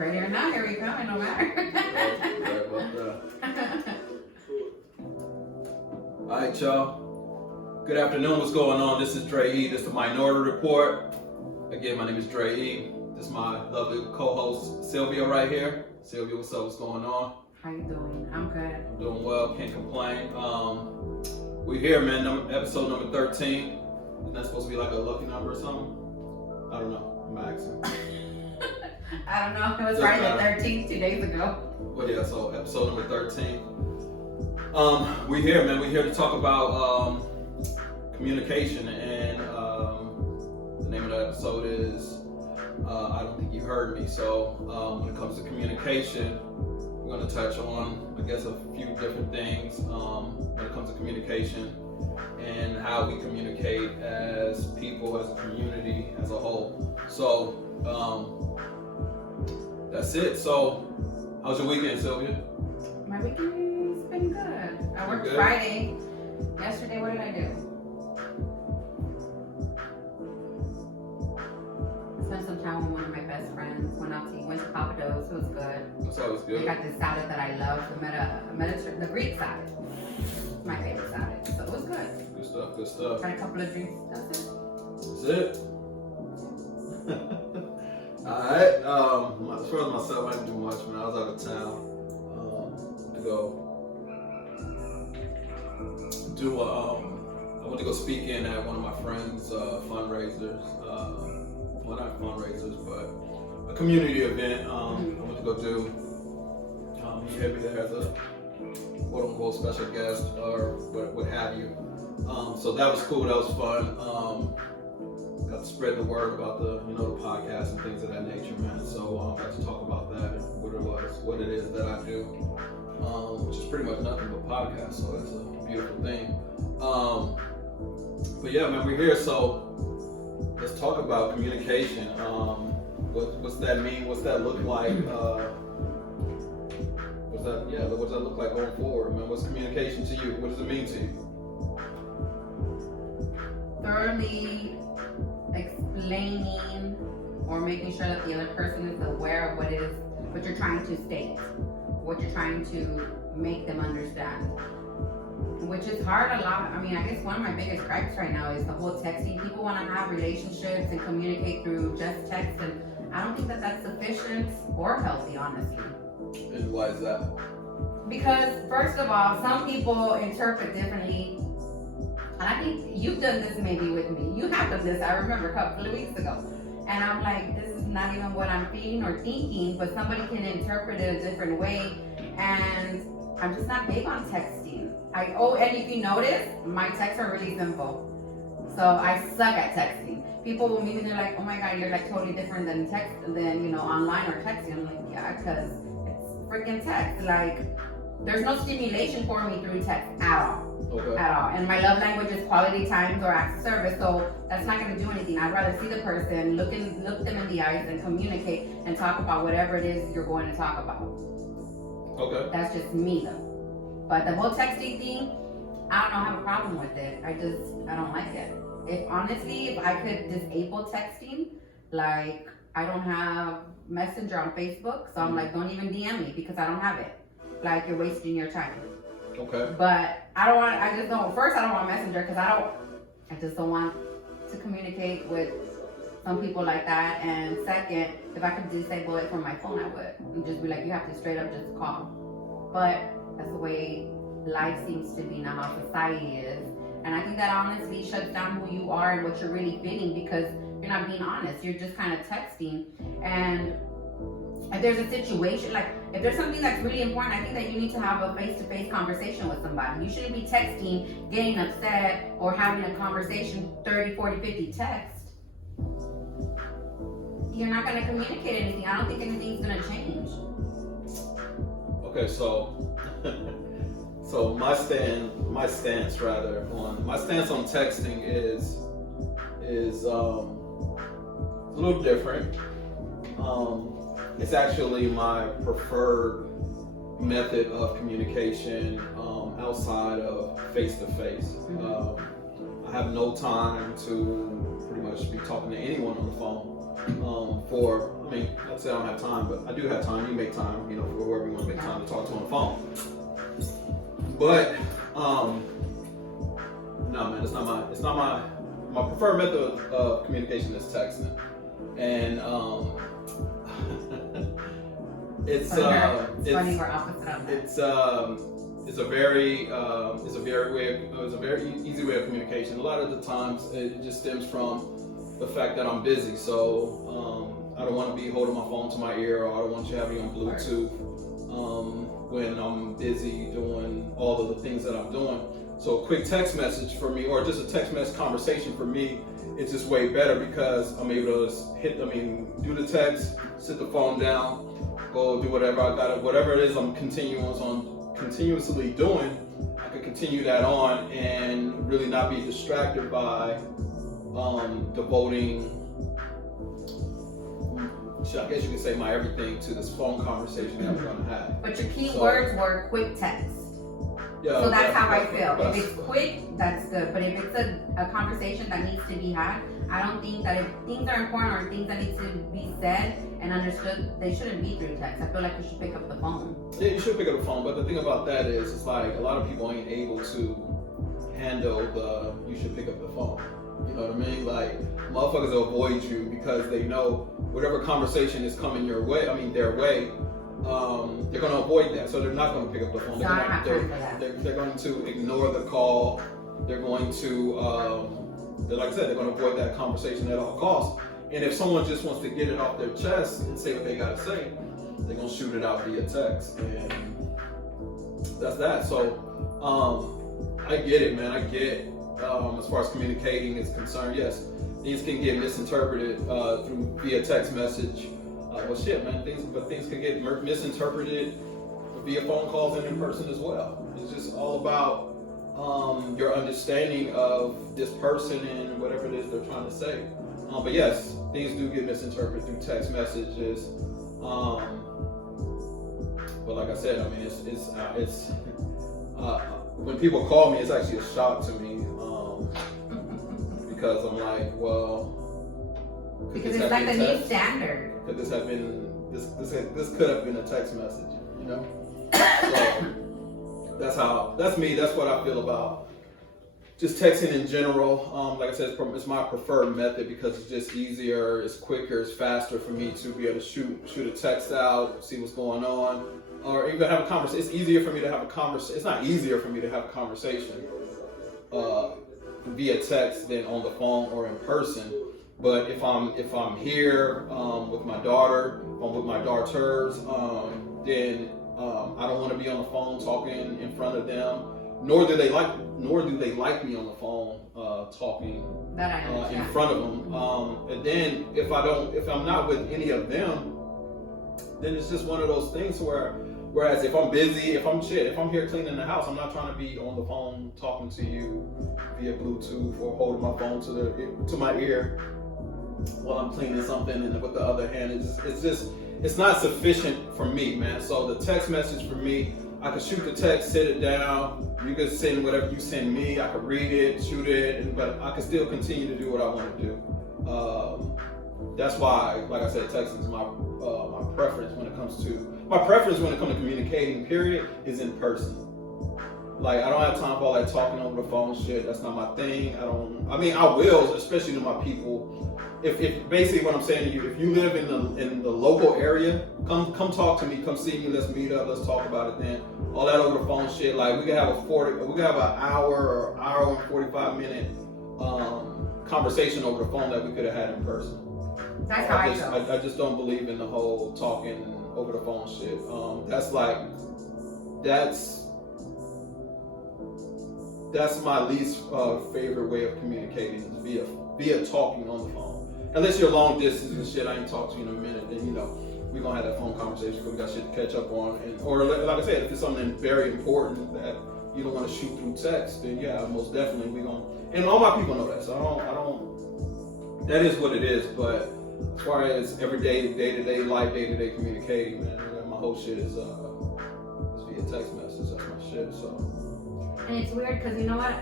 Ready or not, here we come, it no matter. Alright, y'all. Good afternoon, what's going on? This is Dre E. This is the Minority Report. Again, my name is Dre E. This is my lovely co-host Sylvia right here. Sylvia, what's up? What's going on? How you doing? I'm good. I'm doing well, can't complain. We're here, man, episode number 13. Isn't that supposed to be like a lucky number or something? I don't know, I'm asking. I don't know, it was Friday the 13th, 2 days ago. But yeah, so episode number 13. We're here, man. We're here to talk about communication, and the name of the episode is I Don't Think You Heard Me. So when it comes to communication, we're going to touch on, I guess, a few different things when it comes to communication and how we communicate as people, as a community, as a whole. So that's it. So how's your weekend, Sylvia? My weekend's been good. I worked good? Friday. Yesterday, what did I do? Spent some time with one of my best friends. Went to Papa Do's. It was good. So it was good. I got this salad that I love, the Greek salad. It's my favorite salad. So it was good. Good stuff, good stuff. Had a couple of drinks. That's it. That's it. Alright. As far as myself, I didn't do much, man. I was out of town. I went to go speak in at one of my friends' fundraisers. Well, not fundraisers, but a community event. I went to go do. He had me there as a quote-unquote special guest or what have you. So that was cool. That was fun. Got to spread the word about the podcast and things of that nature, man. So got to talk about that and what it is that I do, which is pretty much nothing but podcast. So that's a beautiful thing. But yeah, man, we're here. So let's talk about communication. What's that mean? What's that look like? What does that look like going forward, man? What's communication to you? What does it mean to you? Thoroughly explaining or making sure that the other person is aware of what you're trying to state, what you're trying to make them understand, which is hard a lot. I mean, I guess one of my biggest gripes right now is the whole texting. People want to have relationships and communicate through just text, and I don't think that that's sufficient or healthy, honestly. And why is that? Because first of all, some people interpret differently. And I think you've done this maybe with me. You have done this, I remember, a couple of weeks ago. And I'm like, this is not even what I'm feeling or thinking, but somebody can interpret it a different way. And I'm just not big on texting. And if you notice, my texts are really simple. So I suck at texting. People will meet me and they're like, oh my God, you're like totally different than online or texting. I'm like, yeah, because it's freaking text. Like, there's no stimulation for me through text at all. Okay. At all. And my love language is quality times or acts of service, so that's not going to do anything. I'd rather see the person, look them in the eyes, and communicate and talk about whatever it is you're going to talk about. Okay. That's just me though. But the whole texting thing, I don't have a problem with it. I don't like it. If I could disable texting, like I don't have Messenger on Facebook, so I'm like, don't even DM me because I don't have it. Like, you're wasting your time. Okay. But first I don't want Messenger because I just don't want to communicate with some people like that. And second, if I could disable it from my phone, I would. And just be like, you have to straight up just call. But that's the way life seems to be now, how society is. And I think that honestly shuts down who you are and what you're really feeling because you're not being honest. You're just kind of texting. And if there's a situation, like if there's something that's really important, I think that you need to have a face-to-face conversation with somebody. You shouldn't be texting, getting upset, or having a conversation 30, 40, 50 text. You're not going to communicate anything. I don't think anything's going to change. Okay, so my stance on texting is a little different. It's actually my preferred method of communication outside of face-to-face. I have no time to pretty much be talking to anyone on the phone. I mean, I'd say I don't have time, but I do have time. You make time, for whoever you want to make time to talk to on the phone. But, no, man, it's not my preferred method of communication is texting. And, it's funny we're opposite on that. It's a very easy way of communication. A lot of the times it just stems from the fact that I'm busy. So I don't want to be holding my phone to my ear, or I don't want you having on Bluetooth when I'm busy doing all of the things that I'm doing. So a quick text message for me, or just a text message conversation for me, it's just way better because I'm able to do the text, sit the phone down, go do whatever I got, whatever it is I'm continuously doing, I could continue that on and really not be distracted by devoting, I guess you could say, my everything to this phone conversation that we're gonna have. But your key words were quick text. Yeah, so that's how I feel. If it's quick, that's good. But if it's a conversation that needs to be had, I don't think that if things are important or things that need to be said and understood, they shouldn't be through text. I feel like you should pick up the phone. Yeah, you should pick up the phone. But the thing about that is, it's like a lot of people ain't able to handle you should pick up the phone. You know what I mean? Like, motherfuckers will avoid you because they know whatever conversation is coming their way, they're going to avoid that. So they're not going to pick up the phone. They're going to ignore the call. They're going to, like I said, they're going to avoid that conversation at all costs. And if someone just wants to get it off their chest and say what they got to say, they're going to shoot it out via text. And that's that. So I get it, man. I get it. As far as communicating is concerned, yes, things can get misinterpreted via text message. Well, shit, man, things can get misinterpreted via phone calls and in person as well. It's just all about your understanding of this person and whatever it is they're trying to say. But yes, things do get misinterpreted through text messages. But like I said, I mean, it's when people call me, it's actually a shock to me because I'm like, well, because it's like the new standard. Could this have been this could have been a text message, you know? So that's me. That's what I feel about just texting in general. Like I said, it's my preferred method because it's just easier, it's quicker, it's faster for me to be able to shoot a text out, see what's going on, or even have a conversation. It's easier for me to have a conversation. It's not easier for me to have a conversation via text than on the phone or in person. But if I'm here with my daughter, if I'm with my daughters, then I don't want to be on the phone talking in front of them. Nor do they like me on the phone talking in front of them. And then if I'm not with any of them, then it's just one of those things whereas if I'm busy, if I'm here cleaning the house, I'm not trying to be on the phone talking to you via Bluetooth or holding my phone to my ear while I'm cleaning something, and with the other hand, it's not sufficient for me, man. So the text message for me, I could shoot the text, sit it down. You could send whatever you send me. I could read it, shoot it, but I could still continue to do what I want to do. That's why, like I said, texting is my preference when it comes to communicating. Period, is in person. Like, I don't have time for all that talking over the phone shit. That's not my thing. I will, especially to my people. If basically what I'm saying to you, if you live in the local area, come talk to me, come see me, let's meet up, let's talk about it then. All that over the phone shit, like we could have an hour and 45 minute conversation over the phone that we could have had in person. That's how I feel. I just don't believe in the whole talking over the phone shit. That's my least favorite way of communicating, is via talking on the phone. Unless you're long distance and shit, I ain't talked to you in a minute, then we're gonna have that phone conversation because we got shit to catch up on. Or like I said, if it's something very important that you don't want to shoot through text, then yeah, most definitely we gonna. And all my people know that, so I don't. That is what it is. But as far as everyday, day-to-day life, day-to-day communicating, man, my whole shit is via text message. That's my shit. So. And it's weird because you know what?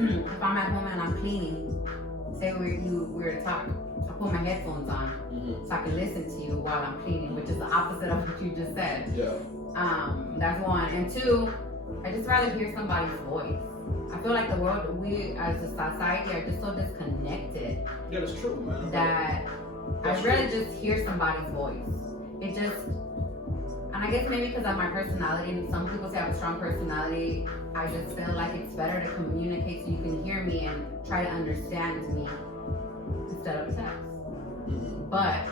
If I'm at home and I'm cleaning, say we were to talk, I put my headphones on so I can listen to you while I'm cleaning, which is the opposite of what you just said. Yeah. That's one. And two, I just rather hear somebody's voice. I feel like the world, we as a society are just so disconnected. Yeah, that's true, man. That I'd rather just hear somebody's voice. It just, and I guess maybe because of my personality, and some people say I have a strong personality, I just feel like it's better to communicate so you can hear me and try to understand me instead of text. But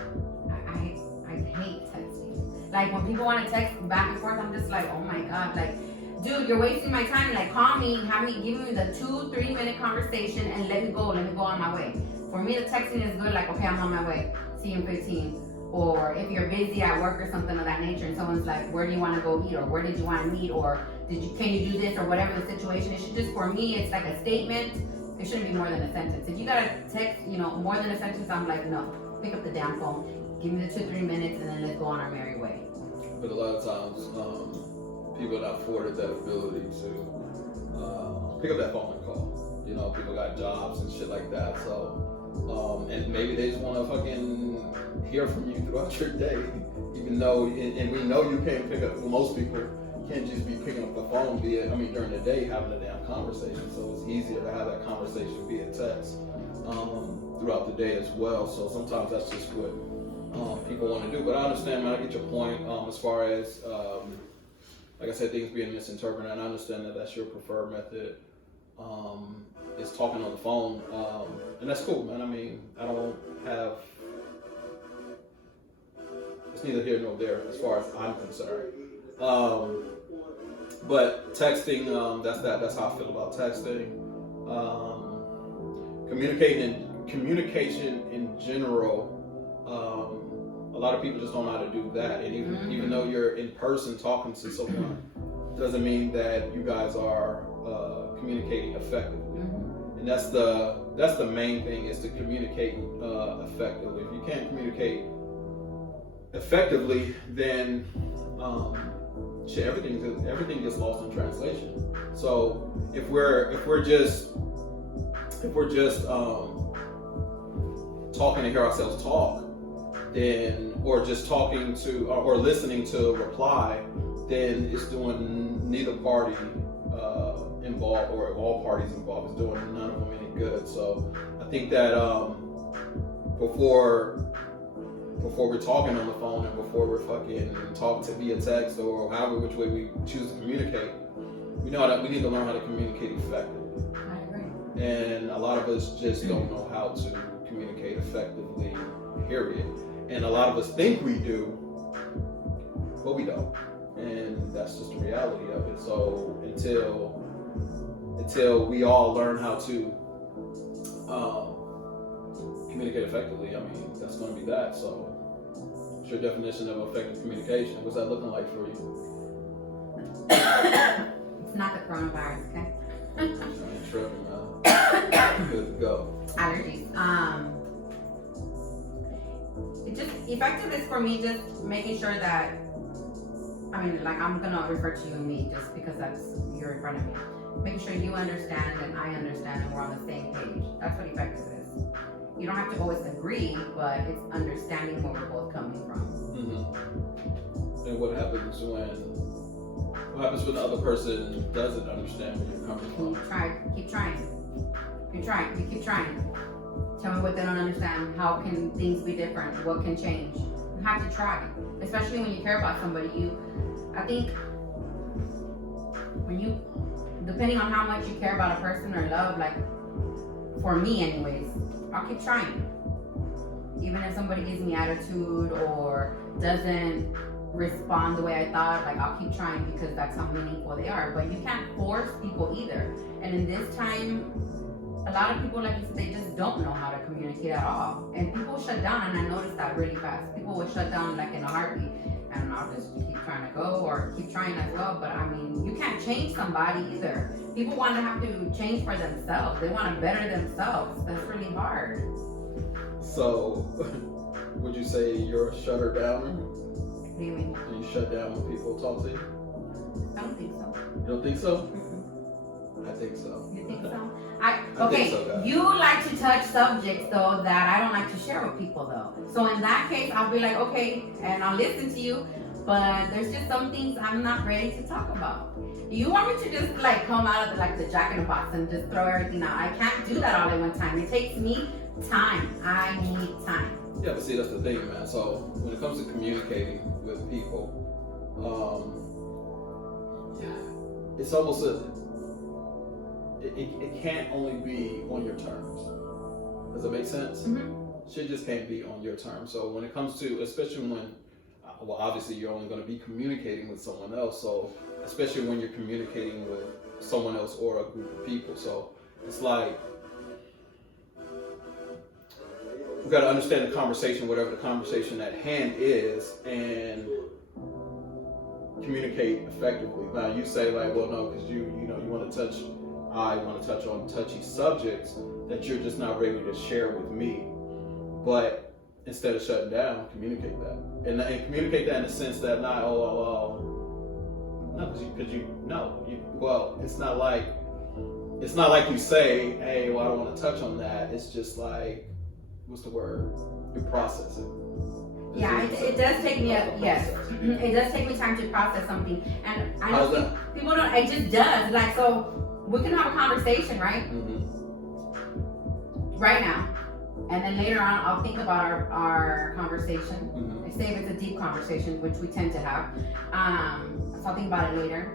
I hate texting. Like when people want to text back and forth, I'm just like, oh my god, like, dude, you're wasting my time. Like, call me, give me the 2-3 minute conversation and let me go on my way. For me, the texting is good, like, okay, I'm on my way, see you in 15. Or if you're busy at work or something of that nature and someone's like, where do you want to go eat, or where did you want to meet, or can you do this, or whatever the situation is. Just, for me, it's like a statement. It shouldn't be more than a sentence. If you gotta text, more than a sentence, I'm like, no, pick up the damn phone, give me the 2-3 minutes, and then let's go on our merry way. But a lot of times, people are not afforded that ability to pick up that phone and call. People got jobs and shit like that, so and maybe they just want to fucking hear from you throughout your day, even though, and we know you can't pick up. Most people can't just be picking up the phone during the day having a damn conversation. So it's easier to have that conversation via text throughout the day as well. So sometimes that's just what people want to do. But I understand, man. I get your point as far as like I said, things being misinterpreted, and I understand that that's your preferred method. Is talking on the phone, and that's cool, man. I mean, I don't have, it's neither here nor there as far as I'm concerned. But texting, that's how I feel about texting. Communication in general. A lot of people just don't know how to do that, and even though you're in person talking to someone, doesn't mean that you guys are communicating effectively. And that's the main thing, is to communicate effectively. If you can't communicate effectively, then everything gets lost in translation. So if we're just talking to hear ourselves talk, then, or just talking to or listening to a reply, then it's doing neither party involved, or all parties involved, is doing none of them any good. So I think that before we're talking on the phone, and before we're fucking talking via text, or however which way we choose to communicate, we need to learn how to communicate effectively. I agree. And a lot of us just don't know how to communicate effectively, period. And a lot of us think we do, but we don't. And that's just the reality of it. So until we all learn how to communicate effectively, I mean, that's going to be that. So what's your definition of effective communication? What's that looking like for you? It's not the coronavirus, okay? I ain't tripping, man. Good to go. Allergies. Effective is for me just making sure that, I'm gonna refer to you and me just because you're in front of me. Making sure you understand and I understand and we're on the same page. That's what effective is. You don't have to always agree, but it's understanding where we're both coming from. And what happens when the other person doesn't understand where you're coming from? Keep trying. You keep trying. Tell me what they don't understand. How can things be different? What can change? You have to try. Especially when you care about somebody. I think depending on how much you care about a person or love, like for me anyways, I'll keep trying. Even if somebody gives me attitude or doesn't respond the way I thought, like I'll keep trying because that's how meaningful they are. But you can't force people either. And in this time, a lot of people, like you said, they just don't know how to communicate at all. And people shut down, and I noticed that really fast. People will shut down like in a heartbeat. And I'll just keep trying to go or keep trying as well. But you can't change somebody either. People want to have to change for themselves. They want to better themselves. That's really hard. So, would you say you're a shutter downer? What do you mean? Do you shut down when people talk to you? I don't think so. You don't think so? I think so. You think so? I Okay, think so, guys. you like to touch subjects though that I don't like to share with people though. So in that case, I'll be like, okay, and I'll listen to you, but there's just some things I'm not ready to talk about. You want me to just like come out of the Jack in the Box and just throw everything out? I can't do that all at one time. It takes me time. I need time. Yeah, but see, that's the thing, man. So when it comes to communicating with people, it's almost it can't only be on your terms. Does that make sense? Mm-hmm. Shit just can't be on your terms. So when it comes to, especially when, well, obviously you're only going to be communicating with someone else. So especially when you're communicating with someone else or a group of people. So it's like, we got to understand the conversation, whatever the conversation at hand is, and communicate effectively. Now you say like, well, no, because you want to touch, I want to touch on touchy subjects that you're just not ready to share with me. But instead of shutting down, communicate that, and communicate that in the sense that not no, because well, it's not like you say, hey, well, I don't want to touch on that. It's just like, what's the word? You process it. Yeah, it does take me it does take me time to process something, and I know people don't. It just does. Like, so we can have a conversation, right? Mm-hmm. Right now, and then later on, I'll think about our conversation. Mm-hmm. Say if it's a deep conversation, which we tend to have. So I'll think about it later,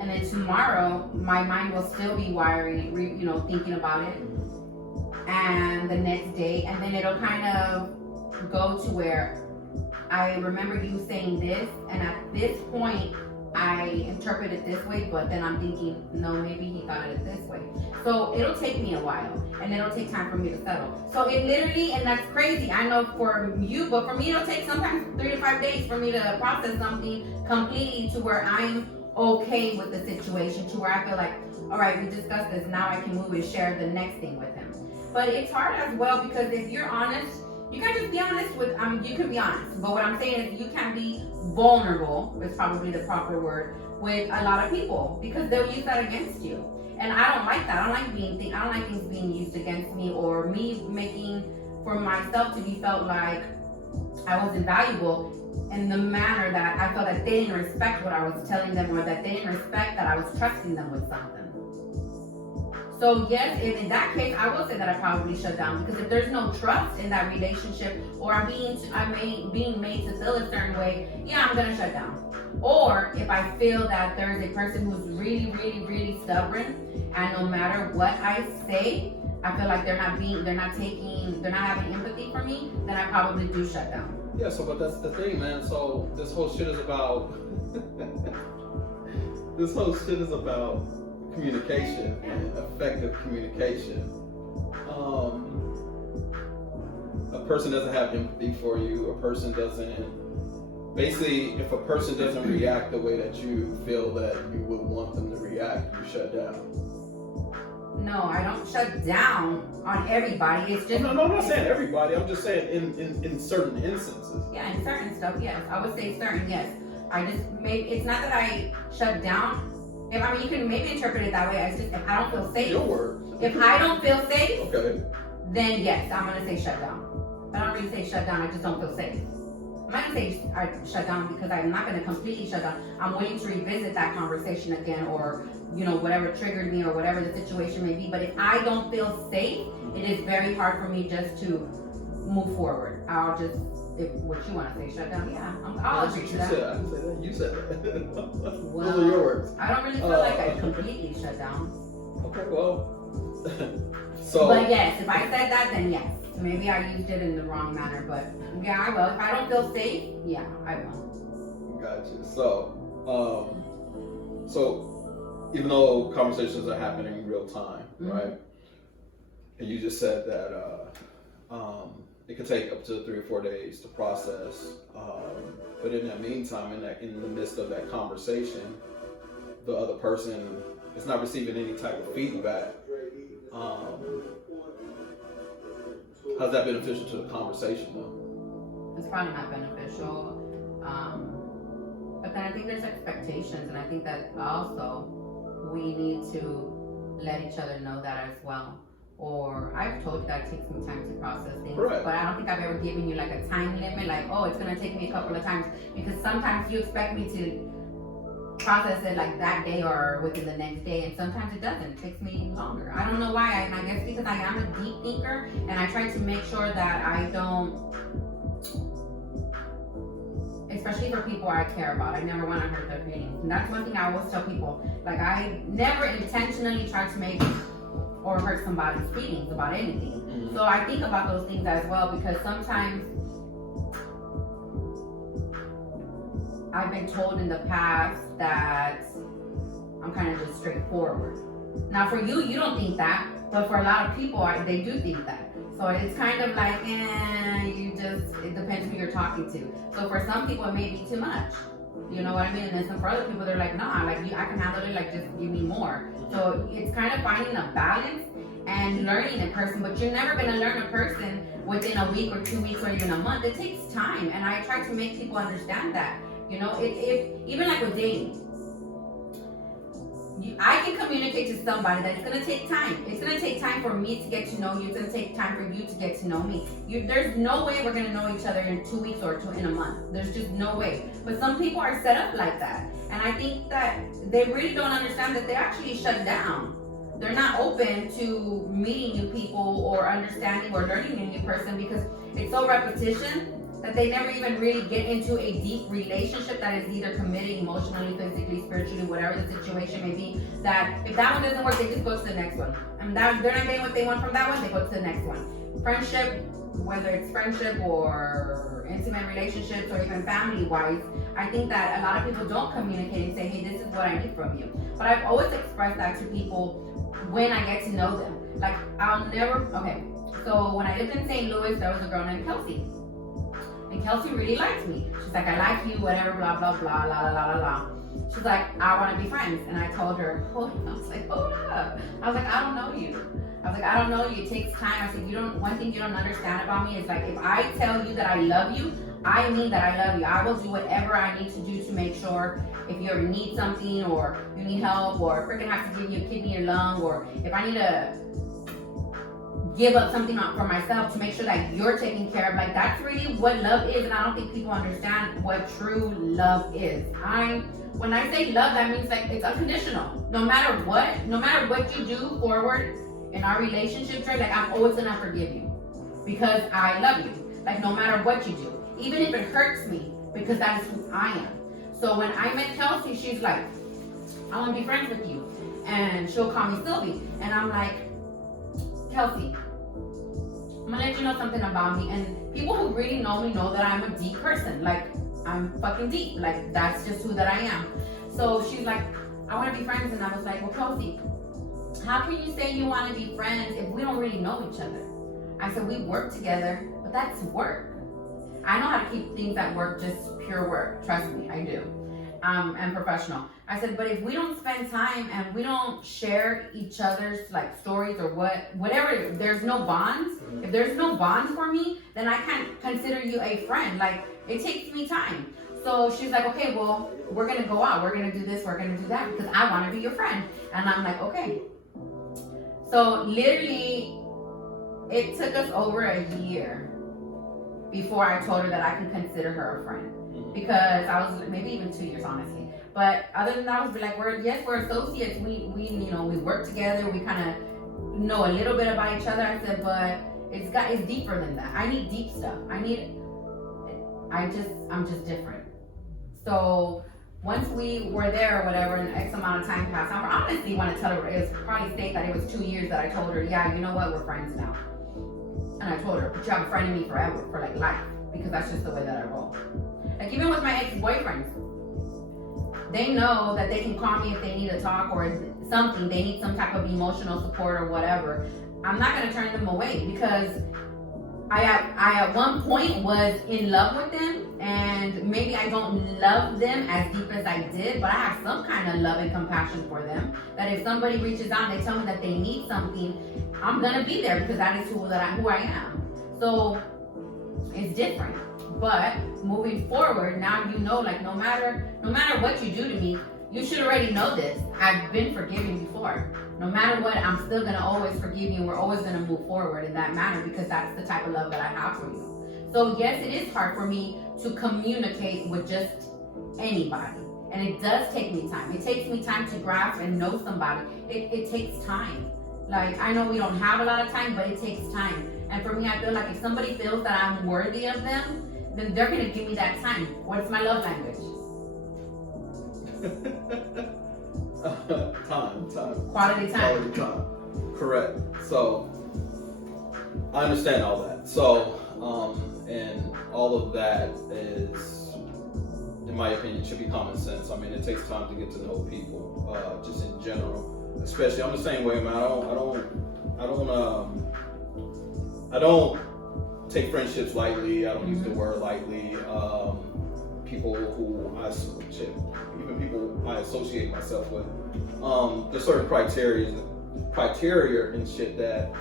and then tomorrow, my mind will still be wiring, thinking about it, and the next day, and then it'll kind of go to where I remember you saying this, and at this point I interpret it this way, but then I'm thinking, no, maybe he got it this way. So it'll take me a while, and it'll take time for me to settle. So it literally, and that's crazy, I know for you, but for me it'll take sometimes 3 to 5 days for me to process something completely to where I'm okay with the situation, to where I feel like, all right, we discussed this, now I can move and share the next thing with him. But it's hard as well, because if you're honest, you can't just be honest with, you can be honest, but what I'm saying is you can't be vulnerable, is probably the proper word, with a lot of people, because they'll use that against you. And I don't like that. I don't like things being used against me, or me making for myself to be felt like I wasn't valuable in the manner that I felt that they didn't respect what I was telling them, or that they didn't respect that I was trusting them with something. So yes, in that case, I will say that I probably shut down, because if there's no trust in that relationship, or I'm being made to feel a certain way, yeah, I'm gonna shut down. Or if I feel that there's a person who's really, really, really stubborn, and no matter what I say, I feel like they're not having empathy for me, then I probably do shut down. Yeah, so but that's the thing, man. So this whole shit is about communication and effective communication. A person doesn't have empathy for you. A person doesn't. Basically, if a person doesn't react the way that you feel that you would want them to react, you shut down. No, I don't shut down on everybody. It's just no, I'm not saying everybody. I'm just saying in certain instances. Yeah, in certain stuff, yes. I would say certain, yes. It's not that I shut down. You can maybe interpret it that way. It's just if I don't feel safe. Your words. If I don't feel safe, okay, then yes, I'm gonna say shut down. But I don't really say shut down. I just don't feel safe. I'm not gonna say I shut down, because I'm not gonna completely shut down. I'm willing to revisit that conversation again, or whatever triggered me, or whatever the situation may be. But if I don't feel safe, it is very hard for me just to move forward. I'll just, if what you want to say, shut down. Yeah, I'll agree to that. I didn't say that. You said that. Well, those are your words. I don't really feel like I completely shut down. Okay, well. So. But yes, if I said that, then yes. Maybe I used it in the wrong manner, but yeah, I will. If I don't feel safe, yeah, I will. Gotcha. So even though conversations are happening in real time, right? And you just said that it could take up to 3 or 4 days to process. But in that meantime, in the midst of that conversation, the other person is not receiving any type of feedback. How's that beneficial to the conversation, though? It's probably not beneficial. But then I think there's expectations, and I think that also we need to let each other know that as well. Or I've told you that it takes me time to process things, Correct. but I don't think I've ever given you like a time limit, like, oh, it's gonna take me a couple of times, because sometimes you expect me to process it like that day or within the next day, and sometimes it doesn't. It takes me longer. I don't know why, and I guess because I am a deep thinker, and I try to make sure that I don't, especially for people I care about, I never want to hurt their feelings. And that's one thing I always tell people, like, I never intentionally try to make or hurt somebody's feelings about anything. Mhm. So I think about those things as well, because sometimes I've been told in the past that I'm kind of just straightforward. Now for you, you don't think that, but for a lot of people, they do think that. So it's kind of like, it depends who you're talking to. So for some people, it may be too much. You know what I mean? And then some for other people, they're like, nah, like I can handle it, like just give me more. So it's kind of finding a balance and learning a person, but you're never gonna learn a person within a week or 2 weeks or even a month. It takes time, and I try to make people understand that. You know, if even like with dating, I can communicate to somebody that it's gonna take time. It's gonna take time for me to get to know you. It's gonna take time for you to get to know me. There's no way we're gonna know each other in 2 weeks or in a month. There's just no way. But some people are set up like that, and I think that they really don't understand that they're actually shut down. They're not open to meeting new people or understanding or learning a new person, because it's so repetition that they never even really get into a deep relationship that is either committed emotionally, physically, spiritually, whatever the situation may be. That if that one doesn't work, they just go to the next one. And that they're not getting what they want from that one, they go to the next one. Friendship, whether it's friendship or intimate relationships or even family-wise, I think that a lot of people don't communicate and say, hey, this is what I need from you. But I've always expressed that to people when I get to know them. Like, so when I lived in St. Louis, there was a girl named Kelsey. And Kelsey really liked me. She's like, I like you, whatever, blah, blah, blah, la, la, la, la, la. She's like, I want to be friends. And I told her, hold up. I was like, I don't know you. I don't know you. It takes time. I said, one thing you don't understand about me is, like, if I tell you that I love you, I mean that I love you. I will do whatever I need to do to make sure if you ever need something or you need help or freaking have to give you a kidney or lung, or if I need to give up something for myself to make sure that you're taken care of. Like, that's really what love is, and I don't think people understand what true love is. When I say love, that means, like, it's unconditional. No matter what you do forward in our relationship, like, I'm always gonna forgive you because I love you. Like, no matter what you do, even if it hurts me, because that is who I am. So when I met Kelsey, she's like, I want to be friends with you, and she'll call me Sylvie, and I'm like, Kelsey, I'm gonna let you know something about me. And people who really know me know that I'm a deep person. Like, I'm fucking deep. Like, that's just who that I am. So she's like, I want to be friends. And I was like, well, Kelsey, how can you say you want to be friends if we don't really know each other? I said, we work together, but that's work. I know how to keep things at work just pure work. Trust me, I do. And professional. I said, but if we don't spend time and we don't share each other's, like, stories or whatever, there's no bonds. If there's no bonds for me, then I can't consider you a friend. Like, it takes me time. So she's like, okay, well, we're gonna go out. We're gonna do this. We're gonna do that because I want to be your friend. And I'm like, okay. So literally, it took us over a year before I told her that I can consider her a friend. Because I was, maybe even 2 years, honestly. But other than that, I was like, we're associates. We work together. We kind of know a little bit about each other. I said, but it's deeper than that. I need deep stuff. I'm just different. So once we were there or whatever, and X amount of time passed, I honestly want to tell her, it was probably state that it was 2 years that I told her, yeah, you know what, we're friends now. And I told her, but you have a friend in me forever, for like life, because that's just the way that I roll. Like, even with my ex-boyfriends, they know that they can call me if they need to talk or something, they need some type of emotional support or whatever. I'm not gonna turn them away because I at one point was in love with them, and maybe I don't love them as deep as I did, but I have some kind of love and compassion for them, that if somebody reaches out and they tell me that they need something, I'm gonna be there because that is who I am. So it's different. But moving forward, now you know, like, no matter what you do to me, you should already know this. I've been forgiven before. No matter what, I'm still gonna always forgive you, and we're always gonna move forward in that manner because that's the type of love that I have for you. So yes, it is hard for me to communicate with just anybody. And it does take me time. It takes me time to grasp and know somebody. It takes time. Like, I know we don't have a lot of time, but it takes time. And for me, I feel like if somebody feels that I'm worthy of them, then they're gonna give me that time. What's my love language? Time. Quality time. Quality time. Correct. So, I understand all that. So, and all of that is, in my opinion, should be common sense. I mean, it takes time to get to know people, just in general. Especially, I'm the same way, man. I don't take friendships lightly. I don't use the word lightly. People who even people I associate myself with. There's certain criteria and shit that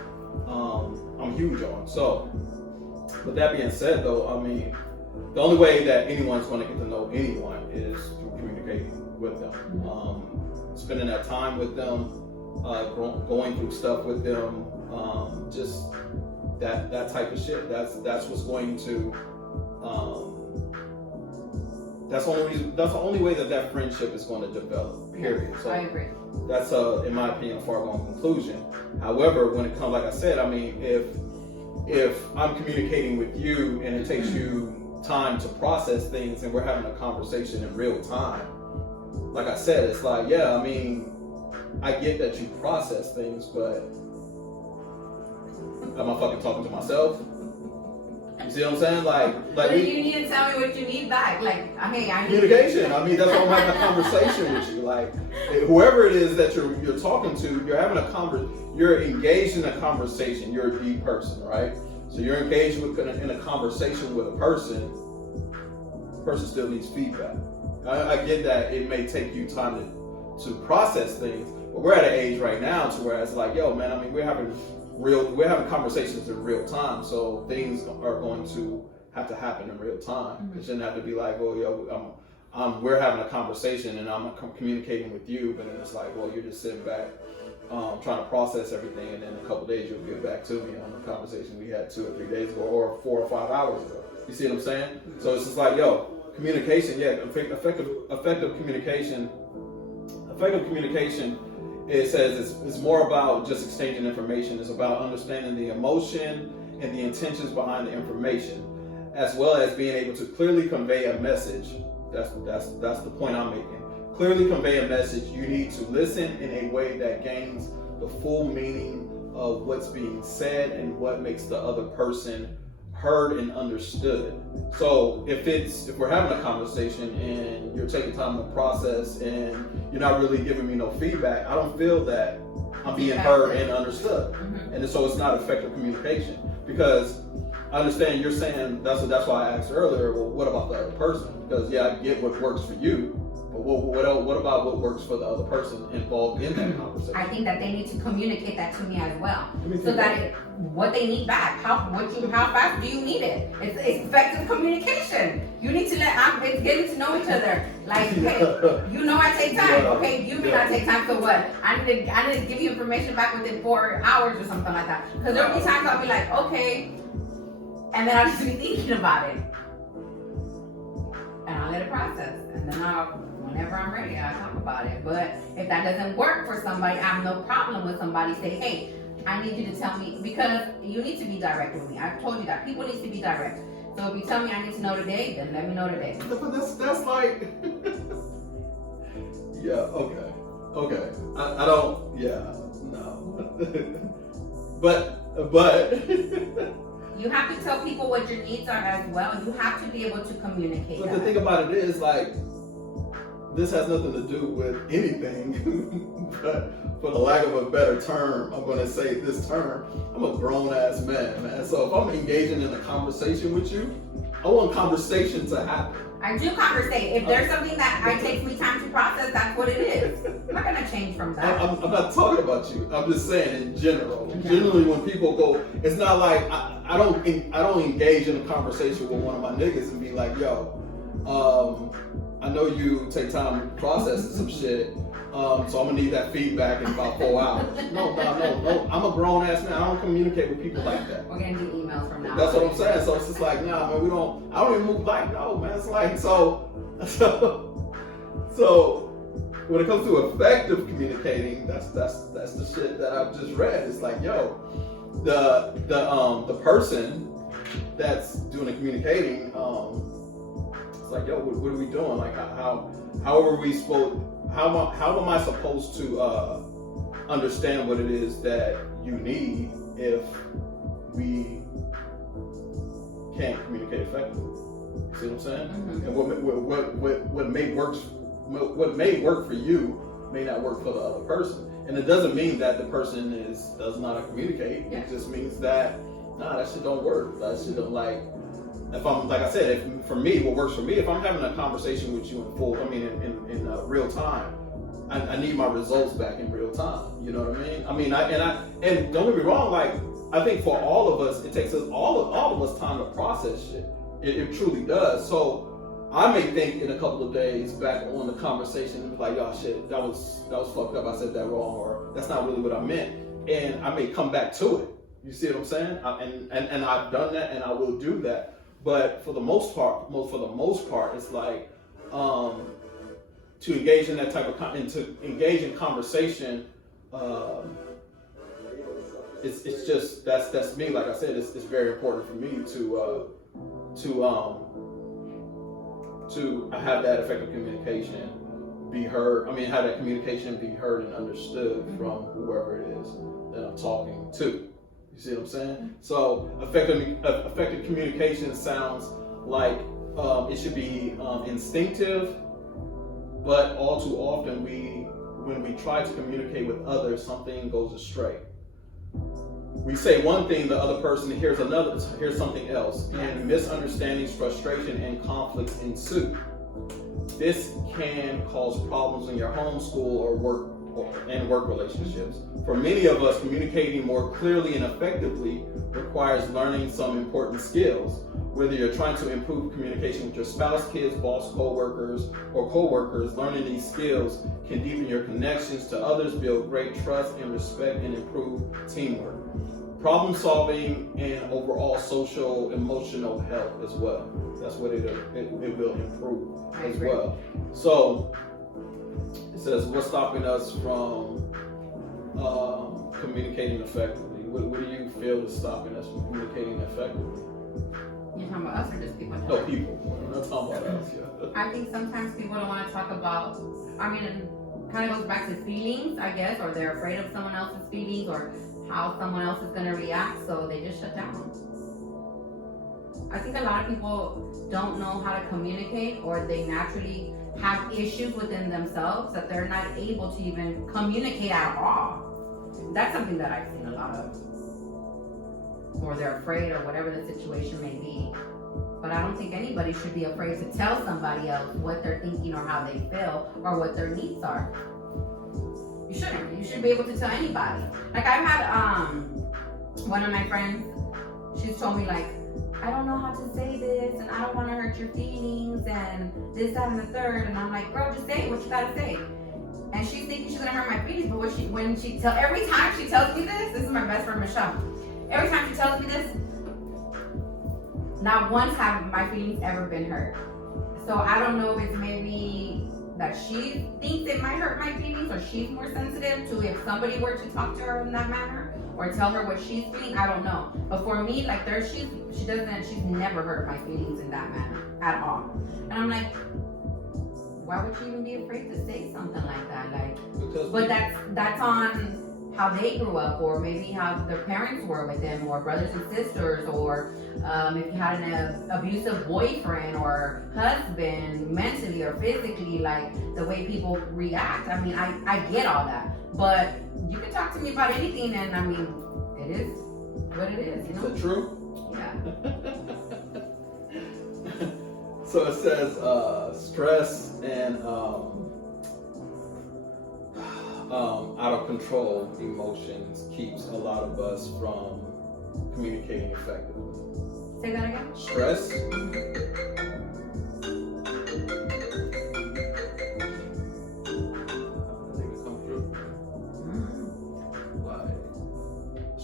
I'm huge on. So, with that being said, though, I mean, the only way that anyone's going to get to know anyone is through communicating with them, spending that time with them, going through stuff with them, just that type of shit. That's what's going to. That's the only way that friendship is going to develop. Period. So I agree. That's in my opinion, a far-going conclusion. However, when it comes, like I said, I mean, if I'm communicating with you and it takes you time to process things and we're having a conversation in real time, like I said, it's like, yeah, I mean, I get that you process things, but am I fucking talking to myself? You see what I'm saying? Like you need to tell me what you need back. Like, hey, I need communication. I mean, that's why I'm having a conversation with you. Like, whoever it is that you're talking to, you're having you're engaged in a conversation. You're a deep person, right? So you're engaged in a conversation with a person. The person still needs feedback. I get that it may take you time to process things, but we're at an age right now to where it's like, yo, man, I mean, we're having conversations in real time, so things are going to have to happen in real time. Mm-hmm. It shouldn't have to be like, well, yo, we're having a conversation and I'm communicating with you, but then it's like, well, you're just sitting back, trying to process everything, and then in a couple days you'll get back to me on the conversation we had 2 or 3 days ago, or 4 or 5 hours ago. You see what I'm saying? Mm-hmm. So it's just like, yo, communication, yeah, effective communication. Effective communication. It says it's more about just exchanging information. It's about understanding the emotion and the intentions behind the information, as well as being able to clearly convey a message. That's the point I'm making. Clearly convey a message. You need to listen in a way that gains the full meaning of what's being said and what makes the other person heard and understood. So if we're having a conversation and you're taking time to process and you're not really giving me no feedback, I don't feel that I'm being heard and understood. Mm-hmm. And so it's not effective communication, because I understand you're saying that's why I asked earlier, well, what about the other person? Because yeah, I get what works for you, but what about what works for the other person involved in that conversation? I think that they need to communicate that to me as well, so that what they need back, how fast do you need it? It's effective communication. You need to it's getting to know each other. Like, hey, you know I take time. Okay, you may not take time. So what? I need to give you information back within 4 hours or something like that. Because there'll be times I'll be like, okay, and then I'll just be thinking about it, and I'll let it process, and then whenever I'm ready, I'll talk about it. But if that doesn't work for somebody, I have no problem with somebody say, hey, I need you to tell me, because you need to be direct with me. I've told you that. People need to be direct. So if you tell me I need to know today, then let me know today. But that's like, yeah, okay. I don't, yeah, no. but. You have to tell people what your needs are as well. You have to be able to communicate. But the thing about it is, like, this has nothing to do with anything, but for the lack of a better term, I'm going to say this term. I'm a grown-ass man. So if I'm engaging in a conversation with you, I want conversation to happen. I do conversate. If there's something that takes me time to process, that's what it is. I'm not going to change from that. I'm not talking about you. I'm just saying in general. Okay. Generally, when people go, it's not like I don't engage in a conversation with one of my niggas and be like, yo, I know you take time processing some shit. So I'm gonna need that feedback in about 4 hours. No. I'm a grown ass man. I don't communicate with people like that. We're gonna do emails from now. That's what I'm saying. So it's just like, nah, man, I don't even move like, no, man. It's like, so when it comes to effective communicating, that's the shit that I've just read. It's like, yo, the person that's doing the communicating, it's like, yo, what are we doing? Like, how are we supposed? How am I supposed to understand what it is that you need if we can't communicate effectively? You see what I'm saying? Mm-hmm. And what may work for you may not work for the other person. And it doesn't mean that the person does not communicate. Yeah. It just means that that shit don't work. That shit don't like. If I'm, like I said, for me, what works for me, if I'm having a conversation with you in real time, I need my results back in real time. You know what I mean? And don't get me wrong, like, I think for all of us, it takes us all of us time to process shit. It truly does. So I may think in a couple of days back on the conversation and be like, y'all, shit, that was fucked up. I said that wrong, or that's not really what I meant. And I may come back to it. You see what I'm saying? And I've done that, and I will do that. But for the most part, it's like to engage in that type of to engage in conversation. It's just that's me. Like I said, it's very important for me to have that effective communication be heard. Have that communication be heard and understood from whoever it is that I'm talking to. You see what I'm saying? So effective communication sounds like it should be instinctive, but all too often when we try to communicate with others, something goes astray. We say one thing, the other person hears something else, and misunderstandings, frustration, and conflicts ensue. This can cause problems in your home, school, or work relationships. For many of us, communicating more clearly and effectively requires learning some important skills. Whether you're trying to improve communication with your spouse, kids, boss, co-workers, learning these skills can deepen your connections to others, build great trust and respect, and improve teamwork, problem solving, and overall social emotional health as well. That's what it will improve as well. So it says, what's stopping us from communicating effectively? What do you feel is stopping us from communicating effectively? You're talking about us or just people? No, people. I'm not talking about us. Yeah. I think sometimes people don't want to talk about, it kind of goes back to feelings, I guess, or they're afraid of someone else's feelings or how someone else is going to react, so they just shut down. I think a lot of people don't know how to communicate, or they naturally have issues within themselves that they're not able to even communicate at all. That's something that I've seen a lot of. Or they're afraid, or whatever the situation may be. But I don't think anybody should be afraid to tell somebody else what they're thinking or how they feel or what their needs are. You shouldn't. You should be able to tell anybody. Like, I've had one of my friends, she's told me, like, I don't know how to say this, and I don't want to hurt your feelings, and this, that, and the third. And I'm like, girl, just say what you gotta say. And she's thinking she's gonna hurt my feelings, but every time she tells me this is my best friend Michelle. Every time she tells me this, not once have my feelings ever been hurt. So I don't know if it's maybe that she thinks it might hurt my feelings, or she's more sensitive to if somebody were to talk to her in that manner or tell her what she's feeling. I don't know. But for me, like, she's never hurt my feelings in that manner at all. And I'm like, why would you even be afraid to say something like that? Like, but that's on how they grew up, or maybe how their parents were with them, or brothers and sisters, or if you had an abusive boyfriend or husband, mentally or physically, like the way people react. I get all that, but you can talk to me about anything, and it is what it is, you know? Is that true? Yeah. So it says stress and out of control emotions keeps a lot of us from communicating effectively. Say that again? Stress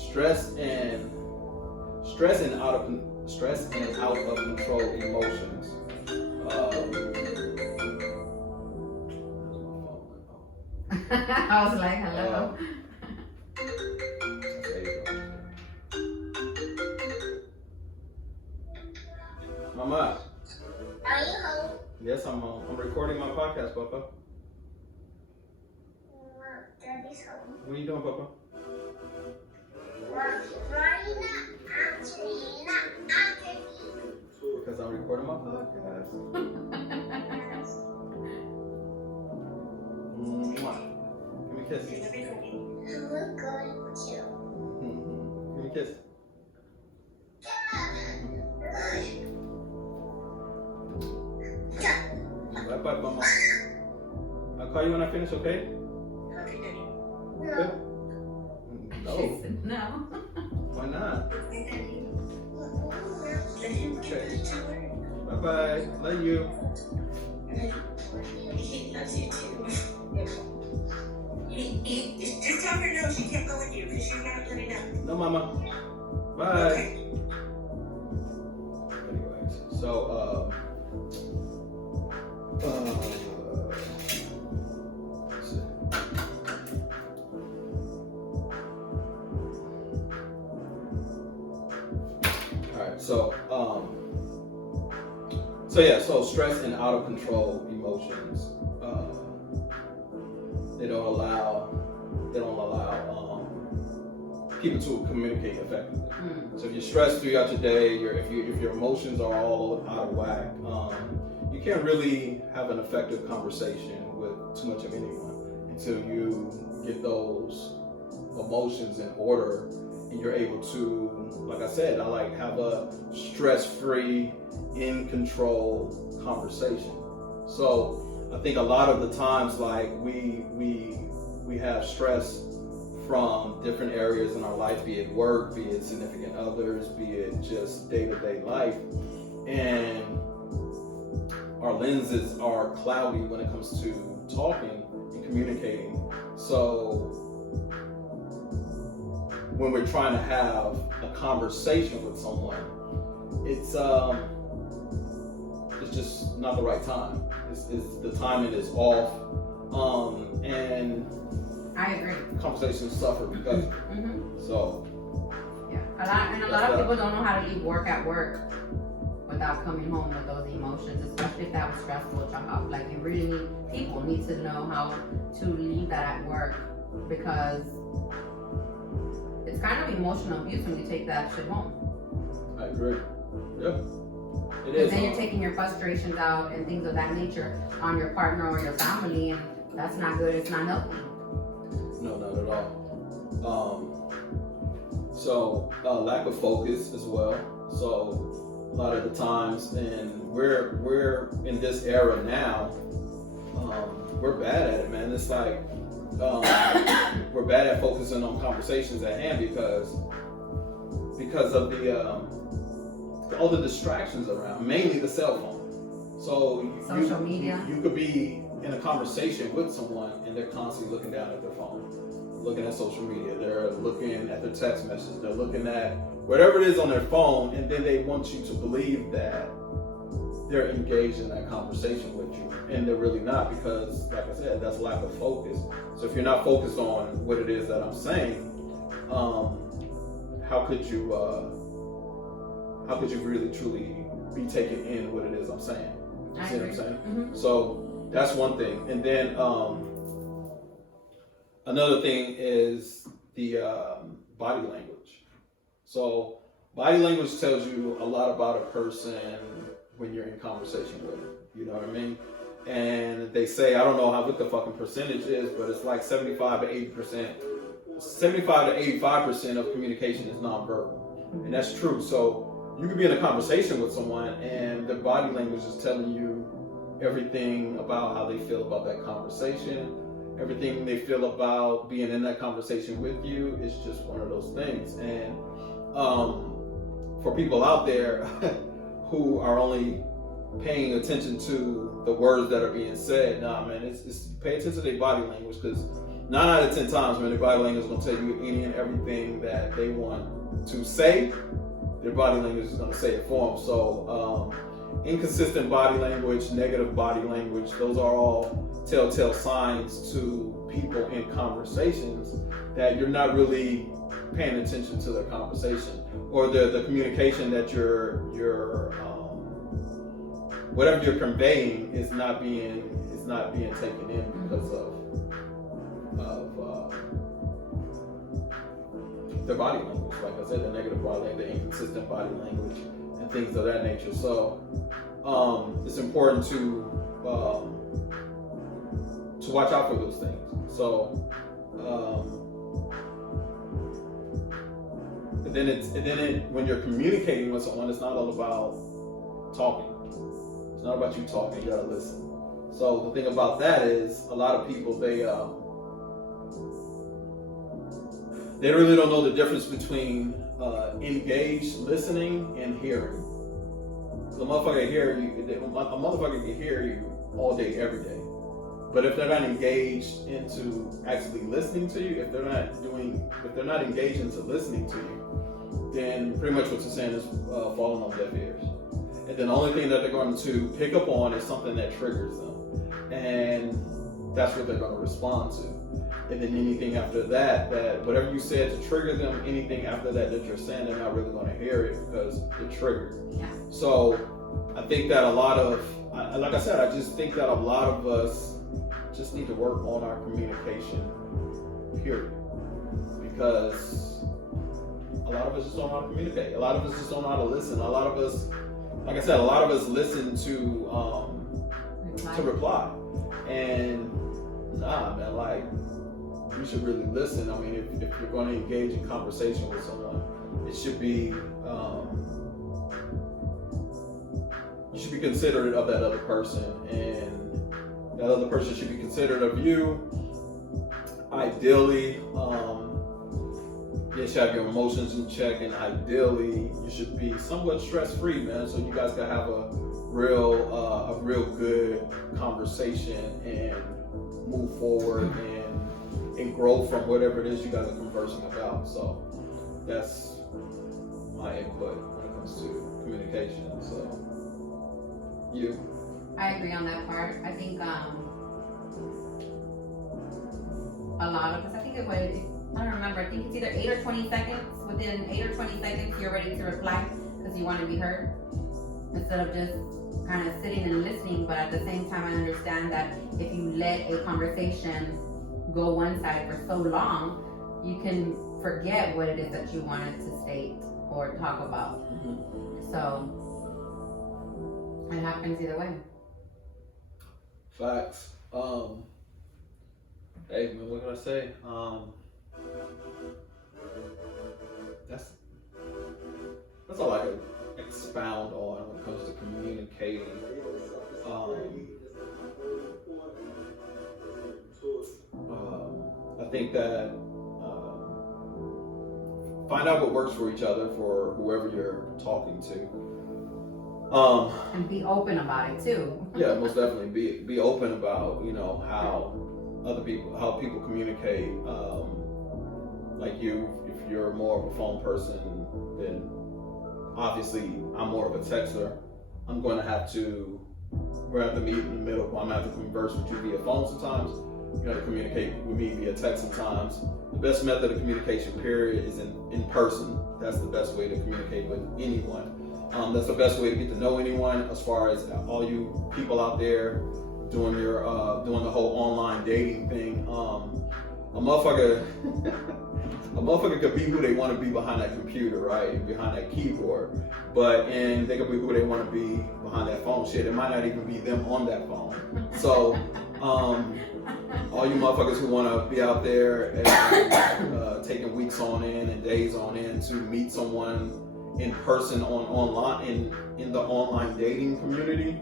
stress and out of control emotions. I was like, hello. Mama. Are you home? Yes, I'm home. I'm recording my podcast, Papa. Daddy's home. What are you doing, Papa? Because I'm recording my podcast. Mwah. Give me a kiss. We're going to. Give me a kiss. Bye-bye, Mama. I'll call you when I finish, okay? No. No. No. Why not? Okay. Bye-bye. Love you. He loves you too. Just tell her no, she can't go with you because she's not letting up. No, Mama. Bye. Okay. Anyways, so, let's see. Alright, so stress and out of control emotions, they don't allow people to communicate effectively. So if you're stressed throughout your day, if your emotions are all out of whack, you can't really have an effective conversation with too much of anyone until you get those emotions in order and you're able to, like I said, have a stress-free, in control conversation. So I think a lot of the times, like we have stress from different areas in our life, be it work, be it significant others, be it just day-to-day life, and our lenses are cloudy when it comes to talking and communicating. So when we're trying to have a conversation with someone, it's just not the right time. It's the timing is off, and I agree. Conversations suffer because of it. So yeah, a lot of people don't know how to leave work at work without coming home with those emotions, especially if that was stressful job. Like people need to know how to leave that at work, because it's kind of emotional abuse when you take that shit home. I agree. Yeah. It Because is. then you're taking your frustrations out and things of that nature on your partner or your family, and that's not good. It's not healthy. No, not at all. So lack of focus as well. So a lot of the times, and we're in this era now, we're bad at it, man. It's like we're bad at focusing on conversations at hand because of the all the distractions around, mainly the cell phone. So Social media. You could be in a conversation with someone and they're constantly looking down at their phone, looking at social media, they're looking at their text messages, they're looking at whatever it is on their phone, and then they want you to believe that they're engaged in that conversation with you, and they're really not, because like I said, that's lack of focus. So if you're not focused on what it is that I'm saying, how could you really truly be taking in what it is I'm saying? You see what I'm saying? So that's one thing. And then another thing is the body language. So body language tells you a lot about a person when you're in conversation with them. You know what I mean? And they say, I don't know what the fucking percentage is, but it's like 75 to 85% of communication is nonverbal. And that's true. So you could be in a conversation with someone and their body language is telling you everything about how they feel about that conversation, everything they feel about being in that conversation with you. It's just one of those things. And for people out there who are only paying attention to the words that are being said, nah, man, it's pay attention to their body language, because 9 out of 10 times when their body language is going to tell you any and everything that they want to say, their body language is going to say it for them. So inconsistent body language, negative body language, those are all telltale signs to people in conversations that you're not really paying attention to their conversation, or the communication that you're whatever you're conveying is not being taken in because of their body language. Like I said, the negative body language, the inconsistent body language, and things of that nature. So it's important to watch out for those things. So when you're communicating with someone, it's not all about talking. It's not about you talking. You gotta listen. So the thing about that is, a lot of people they really don't know the difference between engaged listening and hearing. So a motherfucker can hear you all day, every day. But if they're not engaged into actually listening to you, if they're not engaged into listening to you, then pretty much what you're saying is falling on deaf ears. And then the only thing that they're going to pick up on is something that triggers them. And that's what they're going to respond to. And then anything after that whatever you said to trigger them, anything after that you're saying, they're not really going to hear it because it triggered. Yeah. So I think that like I said, I just think that a lot of us just need to work on our communication, period. Because a lot of us just don't know how to communicate. A lot of us just don't know how to listen. A lot of us, like I said, listen to reply. And nah, man, like, you should really listen. I mean, if you're going to engage in conversation with someone, it should be, you should be considerate of that other person, and that other person should be considerate of you. Ideally, you should have your emotions in check, and ideally, you should be somewhat stress-free, man, so you guys can have a real good conversation and move forward and grow from whatever it is you guys are conversing about. So that's my input when it comes to communication. So I agree on that part. I think a lot of us, I think I don't remember, I think it's either 8 or 20 seconds. Within 8 or 20 seconds, you're ready to reply because you want to be heard, instead of just kind of sitting and listening. But at the same time, I understand that if you let a conversation go one side for so long, you can forget what it is that you wanted to state or talk about. Mm-hmm. So it happens either way. Facts. Hey man, what can I say? That's all I can expound on when it comes to communicating. I think that find out what works for each other, for whoever you're talking to. And be open about it too. Yeah, most definitely be open about, how people communicate. Like if you're more of a phone person, then obviously I'm more of a texter. We're gonna have to meet in the middle. I'm gonna have to converse with you via phone sometimes. You have to communicate with me via text sometimes. The best method of communication, period, is in person. That's the best way to communicate with anyone. That's the best way to get to know anyone. As far as all you people out there doing the whole online dating thing, a motherfucker could be who they want to be behind that computer, right? Behind that keyboard. And they could be who they want to be behind that phone. Shit, it might not even be them on that phone. So, all you motherfuckers who want to be out there and taking weeks on end and days on end to meet someone in person online in the online dating community,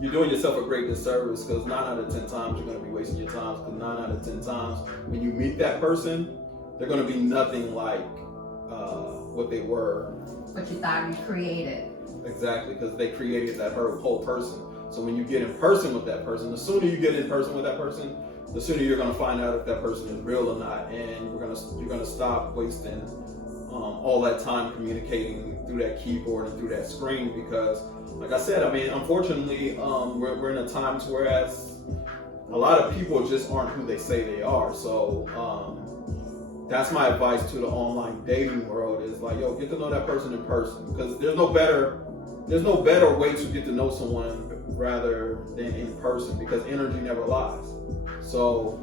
you're doing yourself a great disservice, because 9 out of 10 times you're going to be wasting your time. Because 9 out of 10 times when you meet that person, they're going to be nothing like what they were. What you thought you created. Exactly, because they created that whole person. So when you get in person with that person, the sooner you get in person with that person, the sooner you're gonna find out if that person is real or not, and you're gonna stop wasting all that time communicating through that keyboard and through that screen. Because, like I said, I mean, unfortunately, we're in a time to whereas a lot of people just aren't who they say they are. So that's my advice to the online dating world is like, yo, get to know that person in person, because there's no better way to get to know someone rather than in person, because energy never lies. So,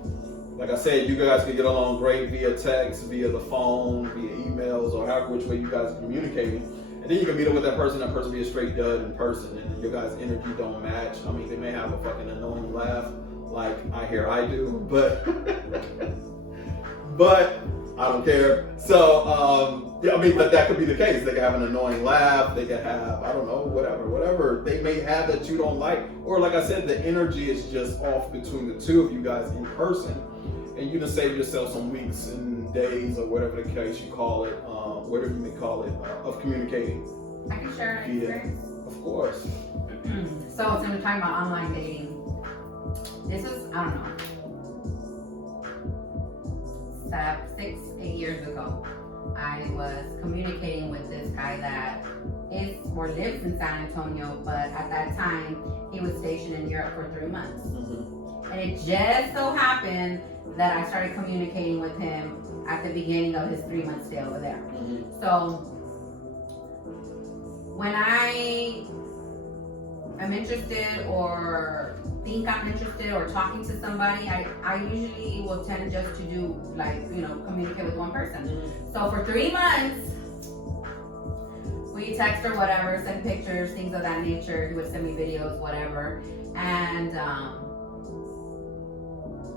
like I said, you guys can get along great via text, via the phone, via emails, or however which way you guys are communicating. And then you can meet up with that person be a straight dud in person, and your guys' energy don't match. I mean, they may have a fucking annoying laugh like I do, but I don't care. So, yeah, I mean, but that could be the case. They could have an annoying laugh. They could have, I don't know, whatever they may have that you don't like. Or like I said, the energy is just off between the two of you guys in person. And you just save yourself some weeks and days or whatever the case you call it, whatever you may call it, of communicating. I can share an experience. Of course. So since we're talking about online dating, this was, I don't know, 6-8 years ago. I was communicating with this guy that lives in San Antonio, but at that time he was stationed in Europe for 3 months. And it just so happened that I started communicating with him at the beginning of his 3-month stay over there. So when I am interested or think I'm interested or talking to somebody, I usually will tend just to do communicate with one person. So for 3 months, we text or whatever, send pictures, things of that nature. He would send me videos, whatever. And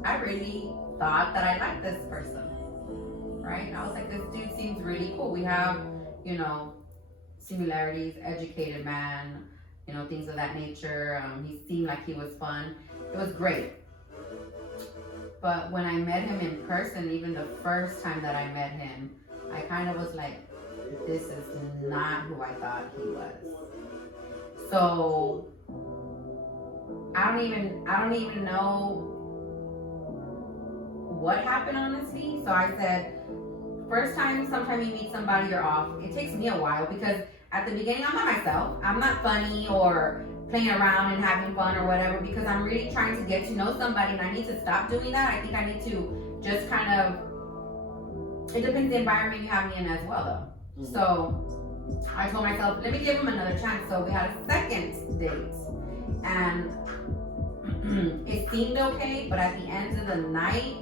I really thought that I liked this person, right? I was like, this dude seems really cool. We have, similarities, educated man, things of that nature. He seemed like he was fun. It was great. But when I met him in person, even the first time that I met him, I kind of was like, this is not who I thought he was. So I don't even know what happened, honestly. So I said, sometime you meet somebody, you're off. It takes me a while because at the beginning, I'm not myself. I'm not funny or playing around and having fun or whatever, because I'm really trying to get to know somebody, and I need to stop doing that. I think I need to just kind of, it depends the environment you have me in as well though. So I told myself, let me give him another chance. So we had a second date, and it seemed okay, but at the end of the night,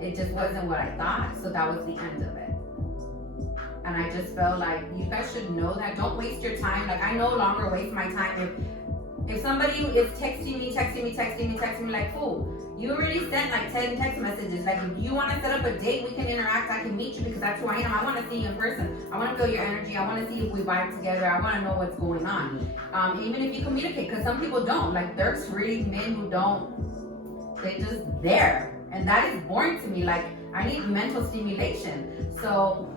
it just wasn't what I thought. So that was the end of it. And I just felt like you guys should know that. Don't waste your time. Like, I no longer waste my time. If somebody is texting me like, cool, you already sent like 10 text messages. Like, if you want to set up a date, we can interact. I can meet you because that's who I am. I want to see you in person. I want to feel your energy. I want to see if we vibe together. I want to know what's going on. Even if you communicate, because some people don't. Like, there's really men who don't. They just there. And that is boring to me. Like, I need mental stimulation. So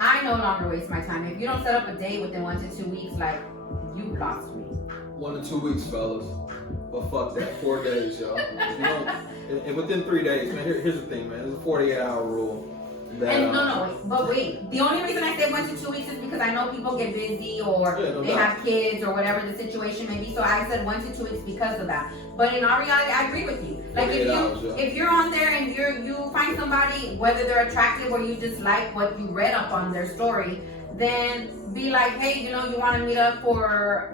I no longer waste my time. If you don't set up a date within 1 to 2 weeks, like, you've lost me. 1 to 2 weeks, fellas. But fuck that. 4 days, y'all. If you don't, and within 3 days, man, here's the thing, man. There's a 48-hour rule. But wait. The only reason I say 1 to 2 weeks is because I know people get busy or they have kids or whatever the situation may be. So I said 1 to 2 weeks because of that. But in all reality, I agree with you. Like, if you're on there and you find somebody, whether they're attractive or you just like what you read up on their story, then be like, hey, you want to meet up for.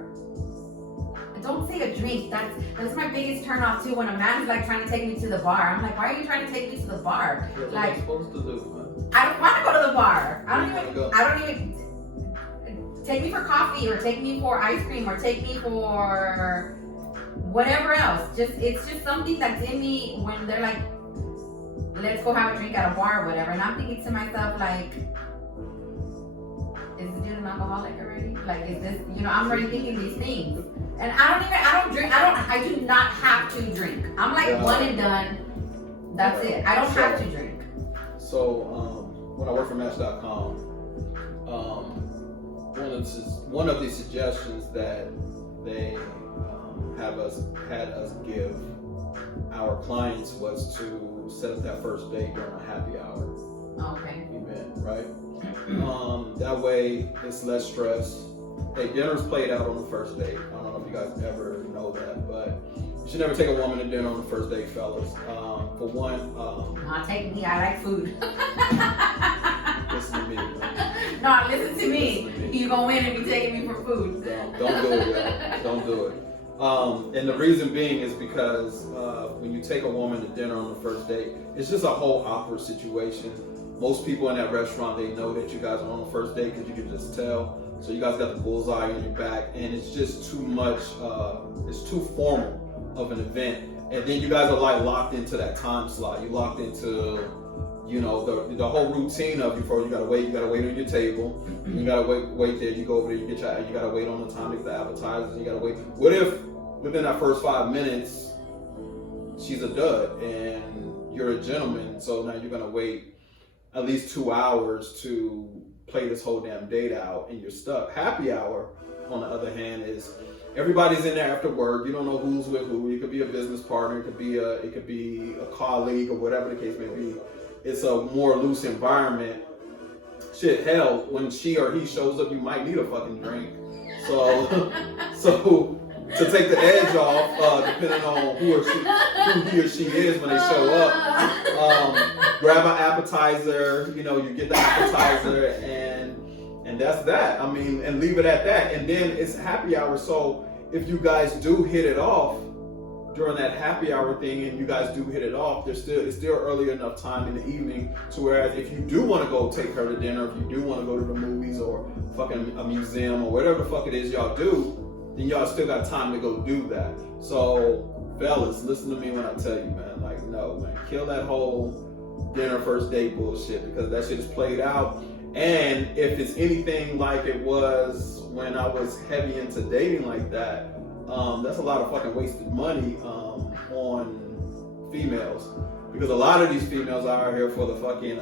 Don't say a drink. That's my biggest turn off too. When a man is like trying to take me to the bar, I'm like, why are you trying to take me to the bar? What like, am I supposed to do, man? I don't want to go to the bar. I don't even take me for coffee or take me for ice cream or take me for whatever else. It's just something that's in me when they're like, let's go have a drink at a bar or whatever. And I'm thinking to myself, like, is this dude an alcoholic already? Like, is this, I'm already thinking these things. And I don't drink. I do not have to drink. I'm like one and done. That's it. I don't have to drink. So, when I worked for Match.com, one of the suggestions that they had us give our clients was to set up that first date during a happy hour Okay. event, right? That way it's less stress. Hey, dinner's played out on the first date. I don't know if you guys ever know that, but you should never take a woman to dinner on the first date, fellas. For one, I'll take me. I like food. listen to me, man. No, listen to me. Listen to me. You gonna win and be taking me for food. Don't do it, y'all. Don't do it. And the reason being is because when you take a woman to dinner on the first date, it's just a whole awkward situation. Most people in that restaurant, they know that you guys are on the first date because you can just tell. So you guys got the bullseye on your back, and it's just too much. It's too formal of an event, and then you guys are like locked into that time slot. You locked into, you know, the whole routine of before you gotta wait on your table. You gotta wait there. You go over there, you gotta wait on the time to get the appetizers. You gotta wait. What if within that first 5 minutes she's a dud and you're a gentleman? So now you're gonna wait at least 2 hours to play this whole damn date out, and you're stuck. Happy hour, on the other hand, is everybody's in there after work. You don't know who's with who. It could be a business partner. It could be a colleague, or whatever the case may be. It's a more loose environment. Shit, hell, when she or he shows up, you might need a fucking drink. So to take the edge off, depending on who he or she is when they show up, grab an appetizer. You know, you get the appetizer, and that's that. I mean, and leave it at that. And then it's happy hour. So if you guys do hit it off during that happy hour thing, and you guys do hit it off, it's still early enough time in the evening to whereas if you do want to go take her to dinner, if you do want to go to the movies or fucking a museum or whatever the fuck it is y'all do, then y'all still got time to go do that. So fellas, listen to me when I tell you, man, like, no, man, kill that whole dinner first date bullshit, because that shit is played out. And if it's anything like it was when I was heavy into dating like that, that's a lot of fucking wasted money on females, because a lot of these females are out here for the fucking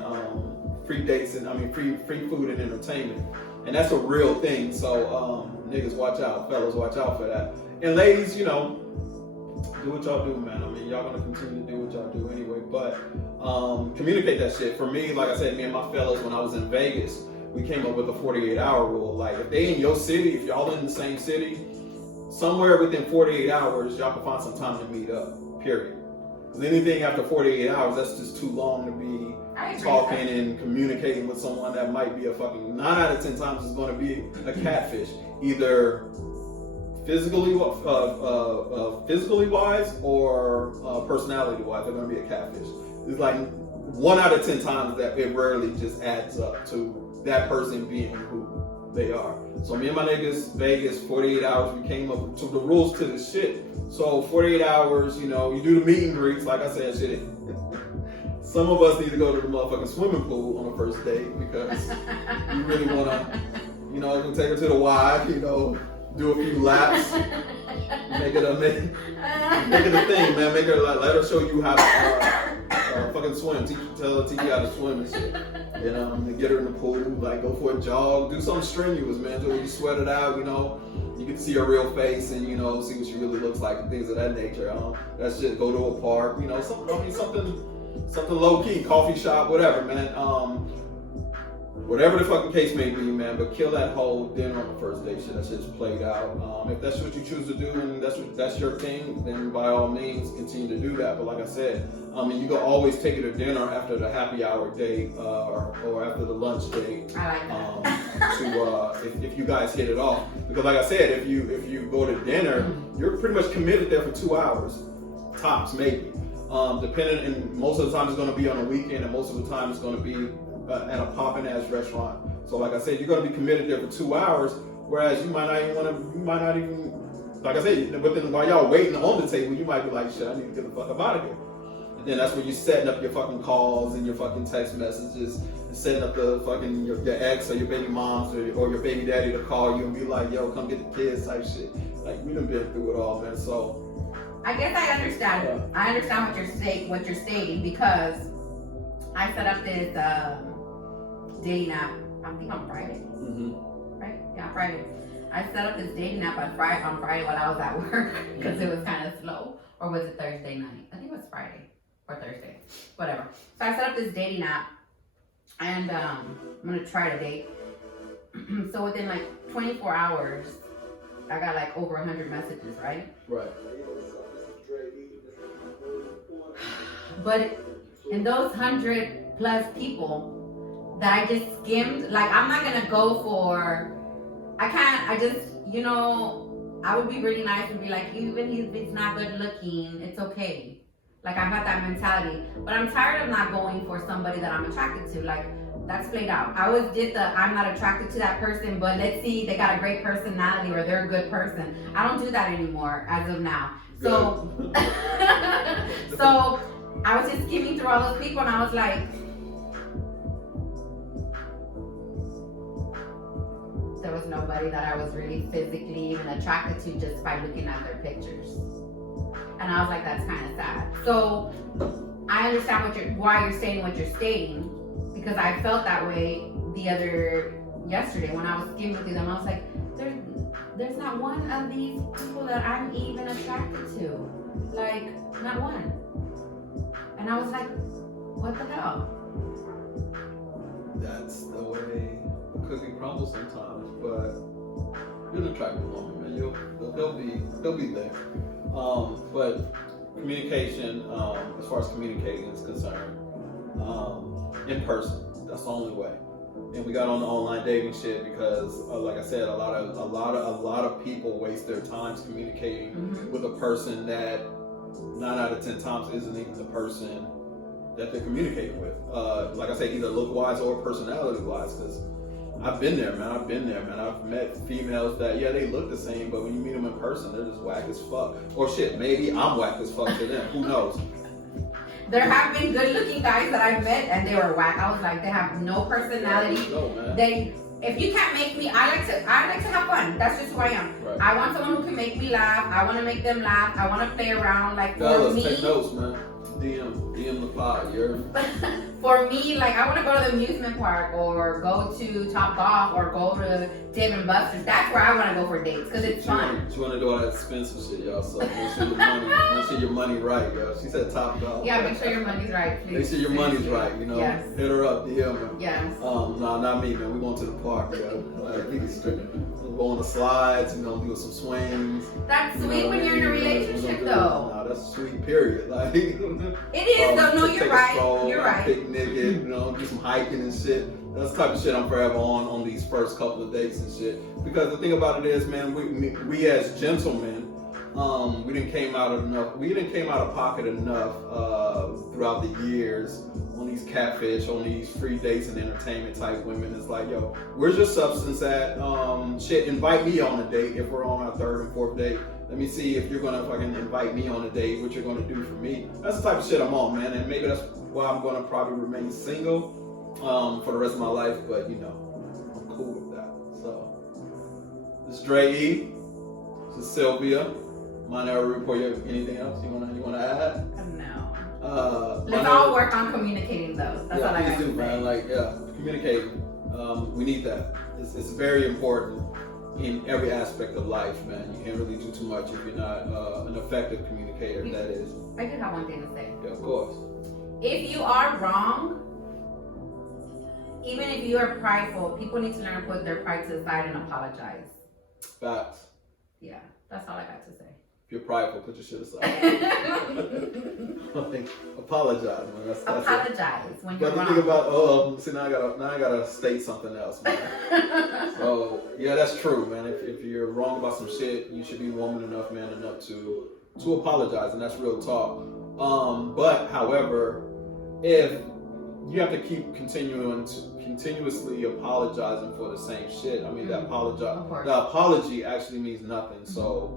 free dates and free food and entertainment, and that's a real thing. So niggas, watch out, fellas, watch out for that. And ladies, you know, do what y'all do, man. I mean, y'all gonna continue to do what y'all do anyway, but communicate that shit. For me, like I said, me and my fellas, when I was in Vegas, we came up with a 48-hour rule. Like, if they in your city, if y'all in the same city, somewhere within 48 hours, y'all can find some time to meet up, period. Because anything after 48 hours, that's just too long to be talking and communicating with someone that might be a fucking 9 out of 10 times is going to be a catfish, either physically wise or personality wise. They're going to be a catfish. It's like 1 out of 10 times that it rarely just adds up to that person being who they are. So me and my niggas, Vegas, 48 hours, we came up to the rules to this shit. So 48 hours, you know, you do the meet and greets, like I said, shit. Some of us need to go to the motherfucking swimming pool on the first date, because you really wanna, you know, you can take her to the Y, you know, do a few laps, make it a thing, man. Make her let her show you how to fucking swim. Tell her, teach you how to swim and shit. You know, and get her in the pool, like go for a jog, do something strenuous, man. So you sweat it out, you know. You can see her real face and, you know, see what she really looks like and things of that nature. That's just go to a park, you know, something low key, coffee shop, whatever, man. Whatever the fucking case may be, man, but kill that whole dinner on the first date shit. That shit's played out. If that's what you choose to do and that's your thing, then by all means continue to do that. But like I said, you can always take it to dinner after the happy hour date or after the lunch date. I like that. If you guys hit it off, because like I said, if you go to dinner, you're pretty much committed there for 2 hours, tops maybe. Depending, and most of the time it's going to be on a weekend, and most of the time it's going to be at a poppin' ass restaurant. So like I said, you're going to be committed there for 2 hours, whereas you might not even, like I said, while y'all waiting on the table, you might be like, shit, I need to get the fuck up out of here. And then that's when you're setting up your fucking calls and your fucking text messages, and setting up the fucking your ex or your baby moms or your baby daddy to call you and be like, yo, come get the kids type shit. Like, we done been through it all, man. So I guess I understand. Yeah. I understand what you're stating, because I set up this dating app. I think on Friday. mm-hmm. Right? Yeah, Friday. I set up this dating app on Friday while I was at work because it was kind of slow. Or was it Thursday night? I think it was Friday or Thursday, whatever. So I set up this dating app, and I'm gonna try to date. So within like 24 hours, I got like over 100 messages, right? Right. But in those 100 plus people that I just skimmed, like I'm not gonna go for, I would be really nice and be like, even if it's not good looking, it's okay. Like I've got that mentality, but I'm tired of not going for somebody that I'm attracted to. Like that's played out. I always did I'm not attracted to that person, but let's see, they got a great personality or they're a good person. I don't do that anymore as of now. So, so I was just skimming through all those people and I was like, there was nobody that I was really physically even attracted to just by looking at their pictures. And I was like, that's kind of sad. So I understand why you're stating what you're stating, because I felt that way yesterday when I was skimming through them. I was like, there's not one of these people that I'm even attracted to. Like, not one. And I was like, what the hell? That's the way the cookie crumbles sometimes, but you're an attractive woman, man. They'll be there. But communication, as far as communicating is concerned, in person, that's the only way. And we got on the online dating shit because, like I said, a lot of people waste their times communicating with a person that 9 out of 10 times isn't even the person that they're communicating with. Like I say, either look-wise or personality-wise, because I've been there, man. I've met females that, they look the same, but when you meet them in person, they're just whack as fuck. Or shit, maybe I'm whack as fuck to them. Who knows? There have been good-looking guys that I've met, and they were whack. I was like, they have no personality. No, man. If you can't make me, I like to have fun. That's just who I am. Right. I want someone who can make me laugh. I want to make them laugh. I want to play around. Like for Fellas, me, take notes, man. DM the pod. for me, like I want to go to the amusement park or go to Top Golf or go to Dave and Buster's. That's where I want to go for dates because it's fun. She want to do all that expensive shit, y'all. So make sure your money right, yo. She said Top Golf. Yeah, make sure your money's right, please. Make sure your money's right, Yes. Hit her up, DM her. Yes. No, not me, man. We going to the park, yo. We'll go on the slides, do some swings. That's sweet when you're in a relationship, though. No, that's sweet, period. Like it is, though. No, you're right. You're right. Picnic it, do some hiking and shit. That's the type of shit I'm forever on these first couple of dates and shit. Because the thing about it is, man, we as gentlemen, we didn't came out of pocket enough throughout the years on these catfish, on these free dates and entertainment type women. It's like, yo, where's your substance at? Shit, invite me on a date if we're on our third and fourth date. Let me see if you're gonna fucking invite me on a date, what you're gonna do for me. That's the type of shit I'm on, man. And maybe that's why I'm gonna probably remain single for the rest of my life, but I'm cool with that. So this is Dre E. This is Sylvia. Minority Report. You have anything else you wanna add? No. Let's all work on communicating though. That's all I got to say. Man. Like, communicating. We need that. It's very important in every aspect of life, man. You can't really do too much if you're not an effective communicator. That is. I do have one thing to say. Yeah, of course. If you are wrong, even if you are prideful, people need to learn to put their pride to the side and apologize. Facts. Yeah, that's all I got to say. If you're prideful, put your shit aside. Apologize, man. That's apologize when you're wrong. wrong. But the thing about see now I gotta state something else, man. So yeah, that's true, man. If you're wrong about some shit, you should be woman enough, man enough to apologize, and that's real talk. But however, if you have to keep continuously apologizing for the same shit, I mean, the apology actually means nothing. So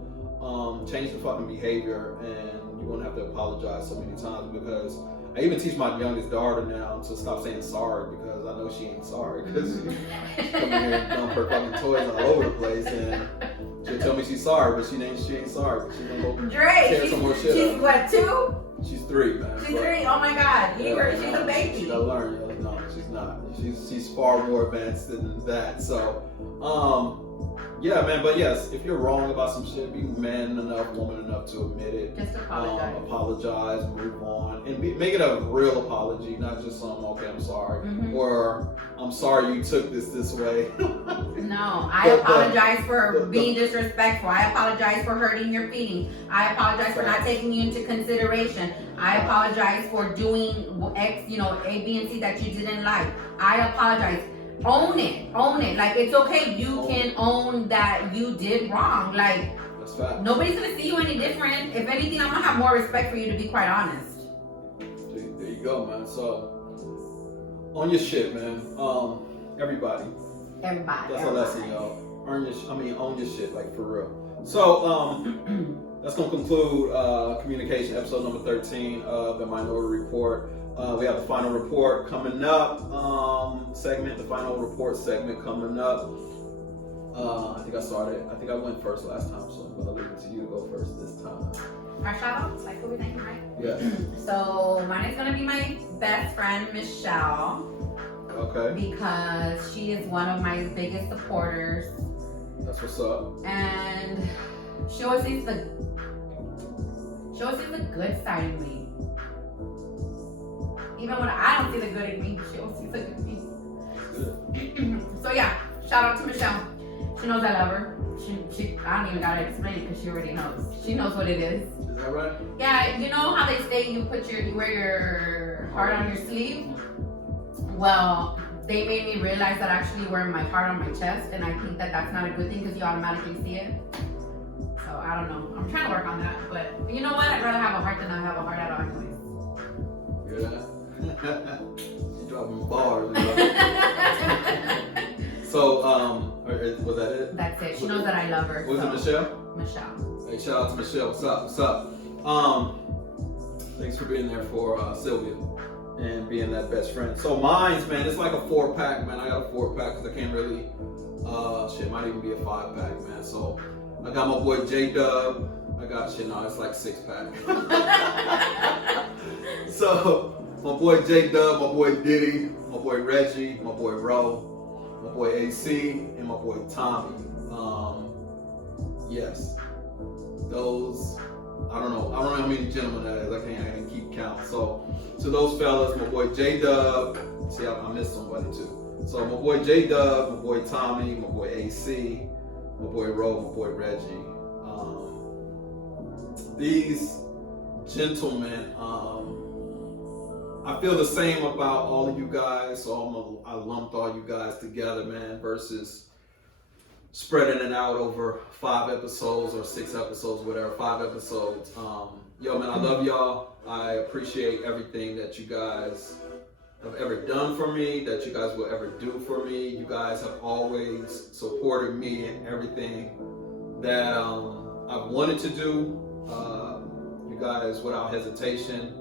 change the fucking behavior, and you won't have to apologize so many times. Because I even teach my youngest daughter now to stop saying sorry, because I know she ain't sorry, because she's coming here and dump her fucking toys all over the place, and she'll tell me she's sorry, but she ain't sorry. She's gonna go tear some more shit she's up. What, 2? She's 3, man. She's 3. Oh my God, she's a baby. She gotta learn. No, she's not. She's far more advanced than that. So, Yeah, man, but yes, if you're wrong about some shit, be man enough, woman enough to admit it. Just apologize. Apologize, move on, and make it a real apology, not just some, okay, I'm sorry, or I'm sorry you took this way. No, I apologize for being disrespectful. I apologize for hurting your feelings. I apologize for not taking you into consideration. I apologize for doing X, A, B, and C that you didn't like. I apologize. Own it. Like, it's okay. You can own that you did wrong. Like, that's fact. Nobody's gonna see you any different. If anything, I'm gonna have more respect for you, to be quite honest. There you go, man. So, own your shit, man. Everybody. That's all I see, y'all. Own your shit, like, for real. So, that's gonna conclude communication episode number 13 of the Minority Report. We have the final report coming up the final report segment coming up. I think I went first last time, so I'm gonna leave it to you to go first this time. Our shout outs, like what we thinking, right? Yeah. So mine is gonna be my best friend, Michelle. Okay. Because she is one of my biggest supporters. That's what's up. And she always sees the good side of me. Even when I don't see the good in me, she always sees the good in me. Good. So yeah, shout out to Michelle. She knows I love her. I don't even gotta explain it because she already knows. She knows what it is. Is that right? Yeah, you know how they say you wear your heart on your sleeve? Well, they made me realize that actually wearing my heart on my chest, and I think that that's not a good thing because you automatically see it. So I don't know. I'm trying to work on that, but you know what? I'd rather have a heart than not have a heart at all anyways. Yeah. She dropping bars. So, was that it? That's it. She knows that I love her. Was it Michelle? Michelle. Hey, shout out to Michelle. What's up? Thanks for being there for Sylvia and being that best friend. So mine's, man, it's like a 4-pack, man. I got a 4-pack because I can't really, shit, might even be a 5-pack, man. So I got my boy J-Dub. I got it's like 6-pack. So my boy J-Dub, my boy Diddy, my boy Reggie, my boy Ro, my boy AC, and my boy Tommy. Yes, those, I don't know how many gentlemen that is. I can't keep count. So to those fellas, my boy J-Dub, see, I missed somebody too. So my boy J-Dub, my boy Tommy, my boy AC, my boy Ro, my boy Reggie. These gentlemen, I feel the same about all of you guys, so I lumped all you guys together, man, versus spreading it out over 5 episodes or 6 episodes, whatever, 5 episodes. Yo, man, I love y'all. I appreciate everything that you guys have ever done for me, that you guys will ever do for me. You guys have always supported me in everything that I've wanted to do. You guys, without hesitation,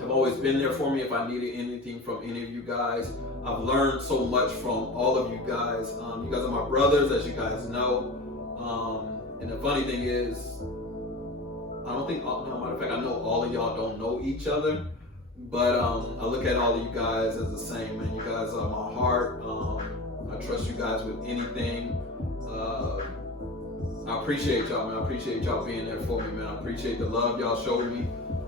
have always been there for me if I needed anything from any of you guys. I've learned so much from all of you guys. You guys are my brothers, as you guys know. And the funny thing is, matter of fact, I know all of y'all don't know each other, but I look at all of you guys as the same, man. You guys are my heart. I trust you guys with anything. I appreciate y'all, man. I appreciate y'all being there for me, man. I appreciate the love y'all showed me.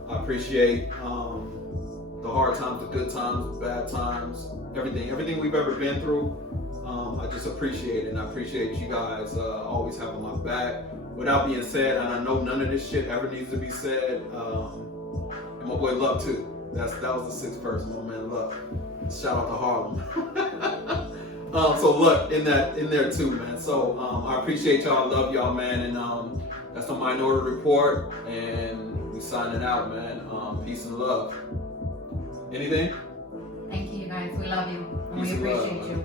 I appreciate the hard times, the good times, the bad times, everything we've ever been through. I just appreciate it, and I appreciate you guys always having my back. Without being said, and I know none of this shit ever needs to be said. And my boy Luck too. That was the 6th person, my man Luck. Shout out to Harlem. So Luck in there too, man. So I appreciate y'all, love y'all, man, and that's the Minority Report, and we signing out, man. Peace and love. Anything? Thank you, guys. We love you. And we Peace and appreciate love, you.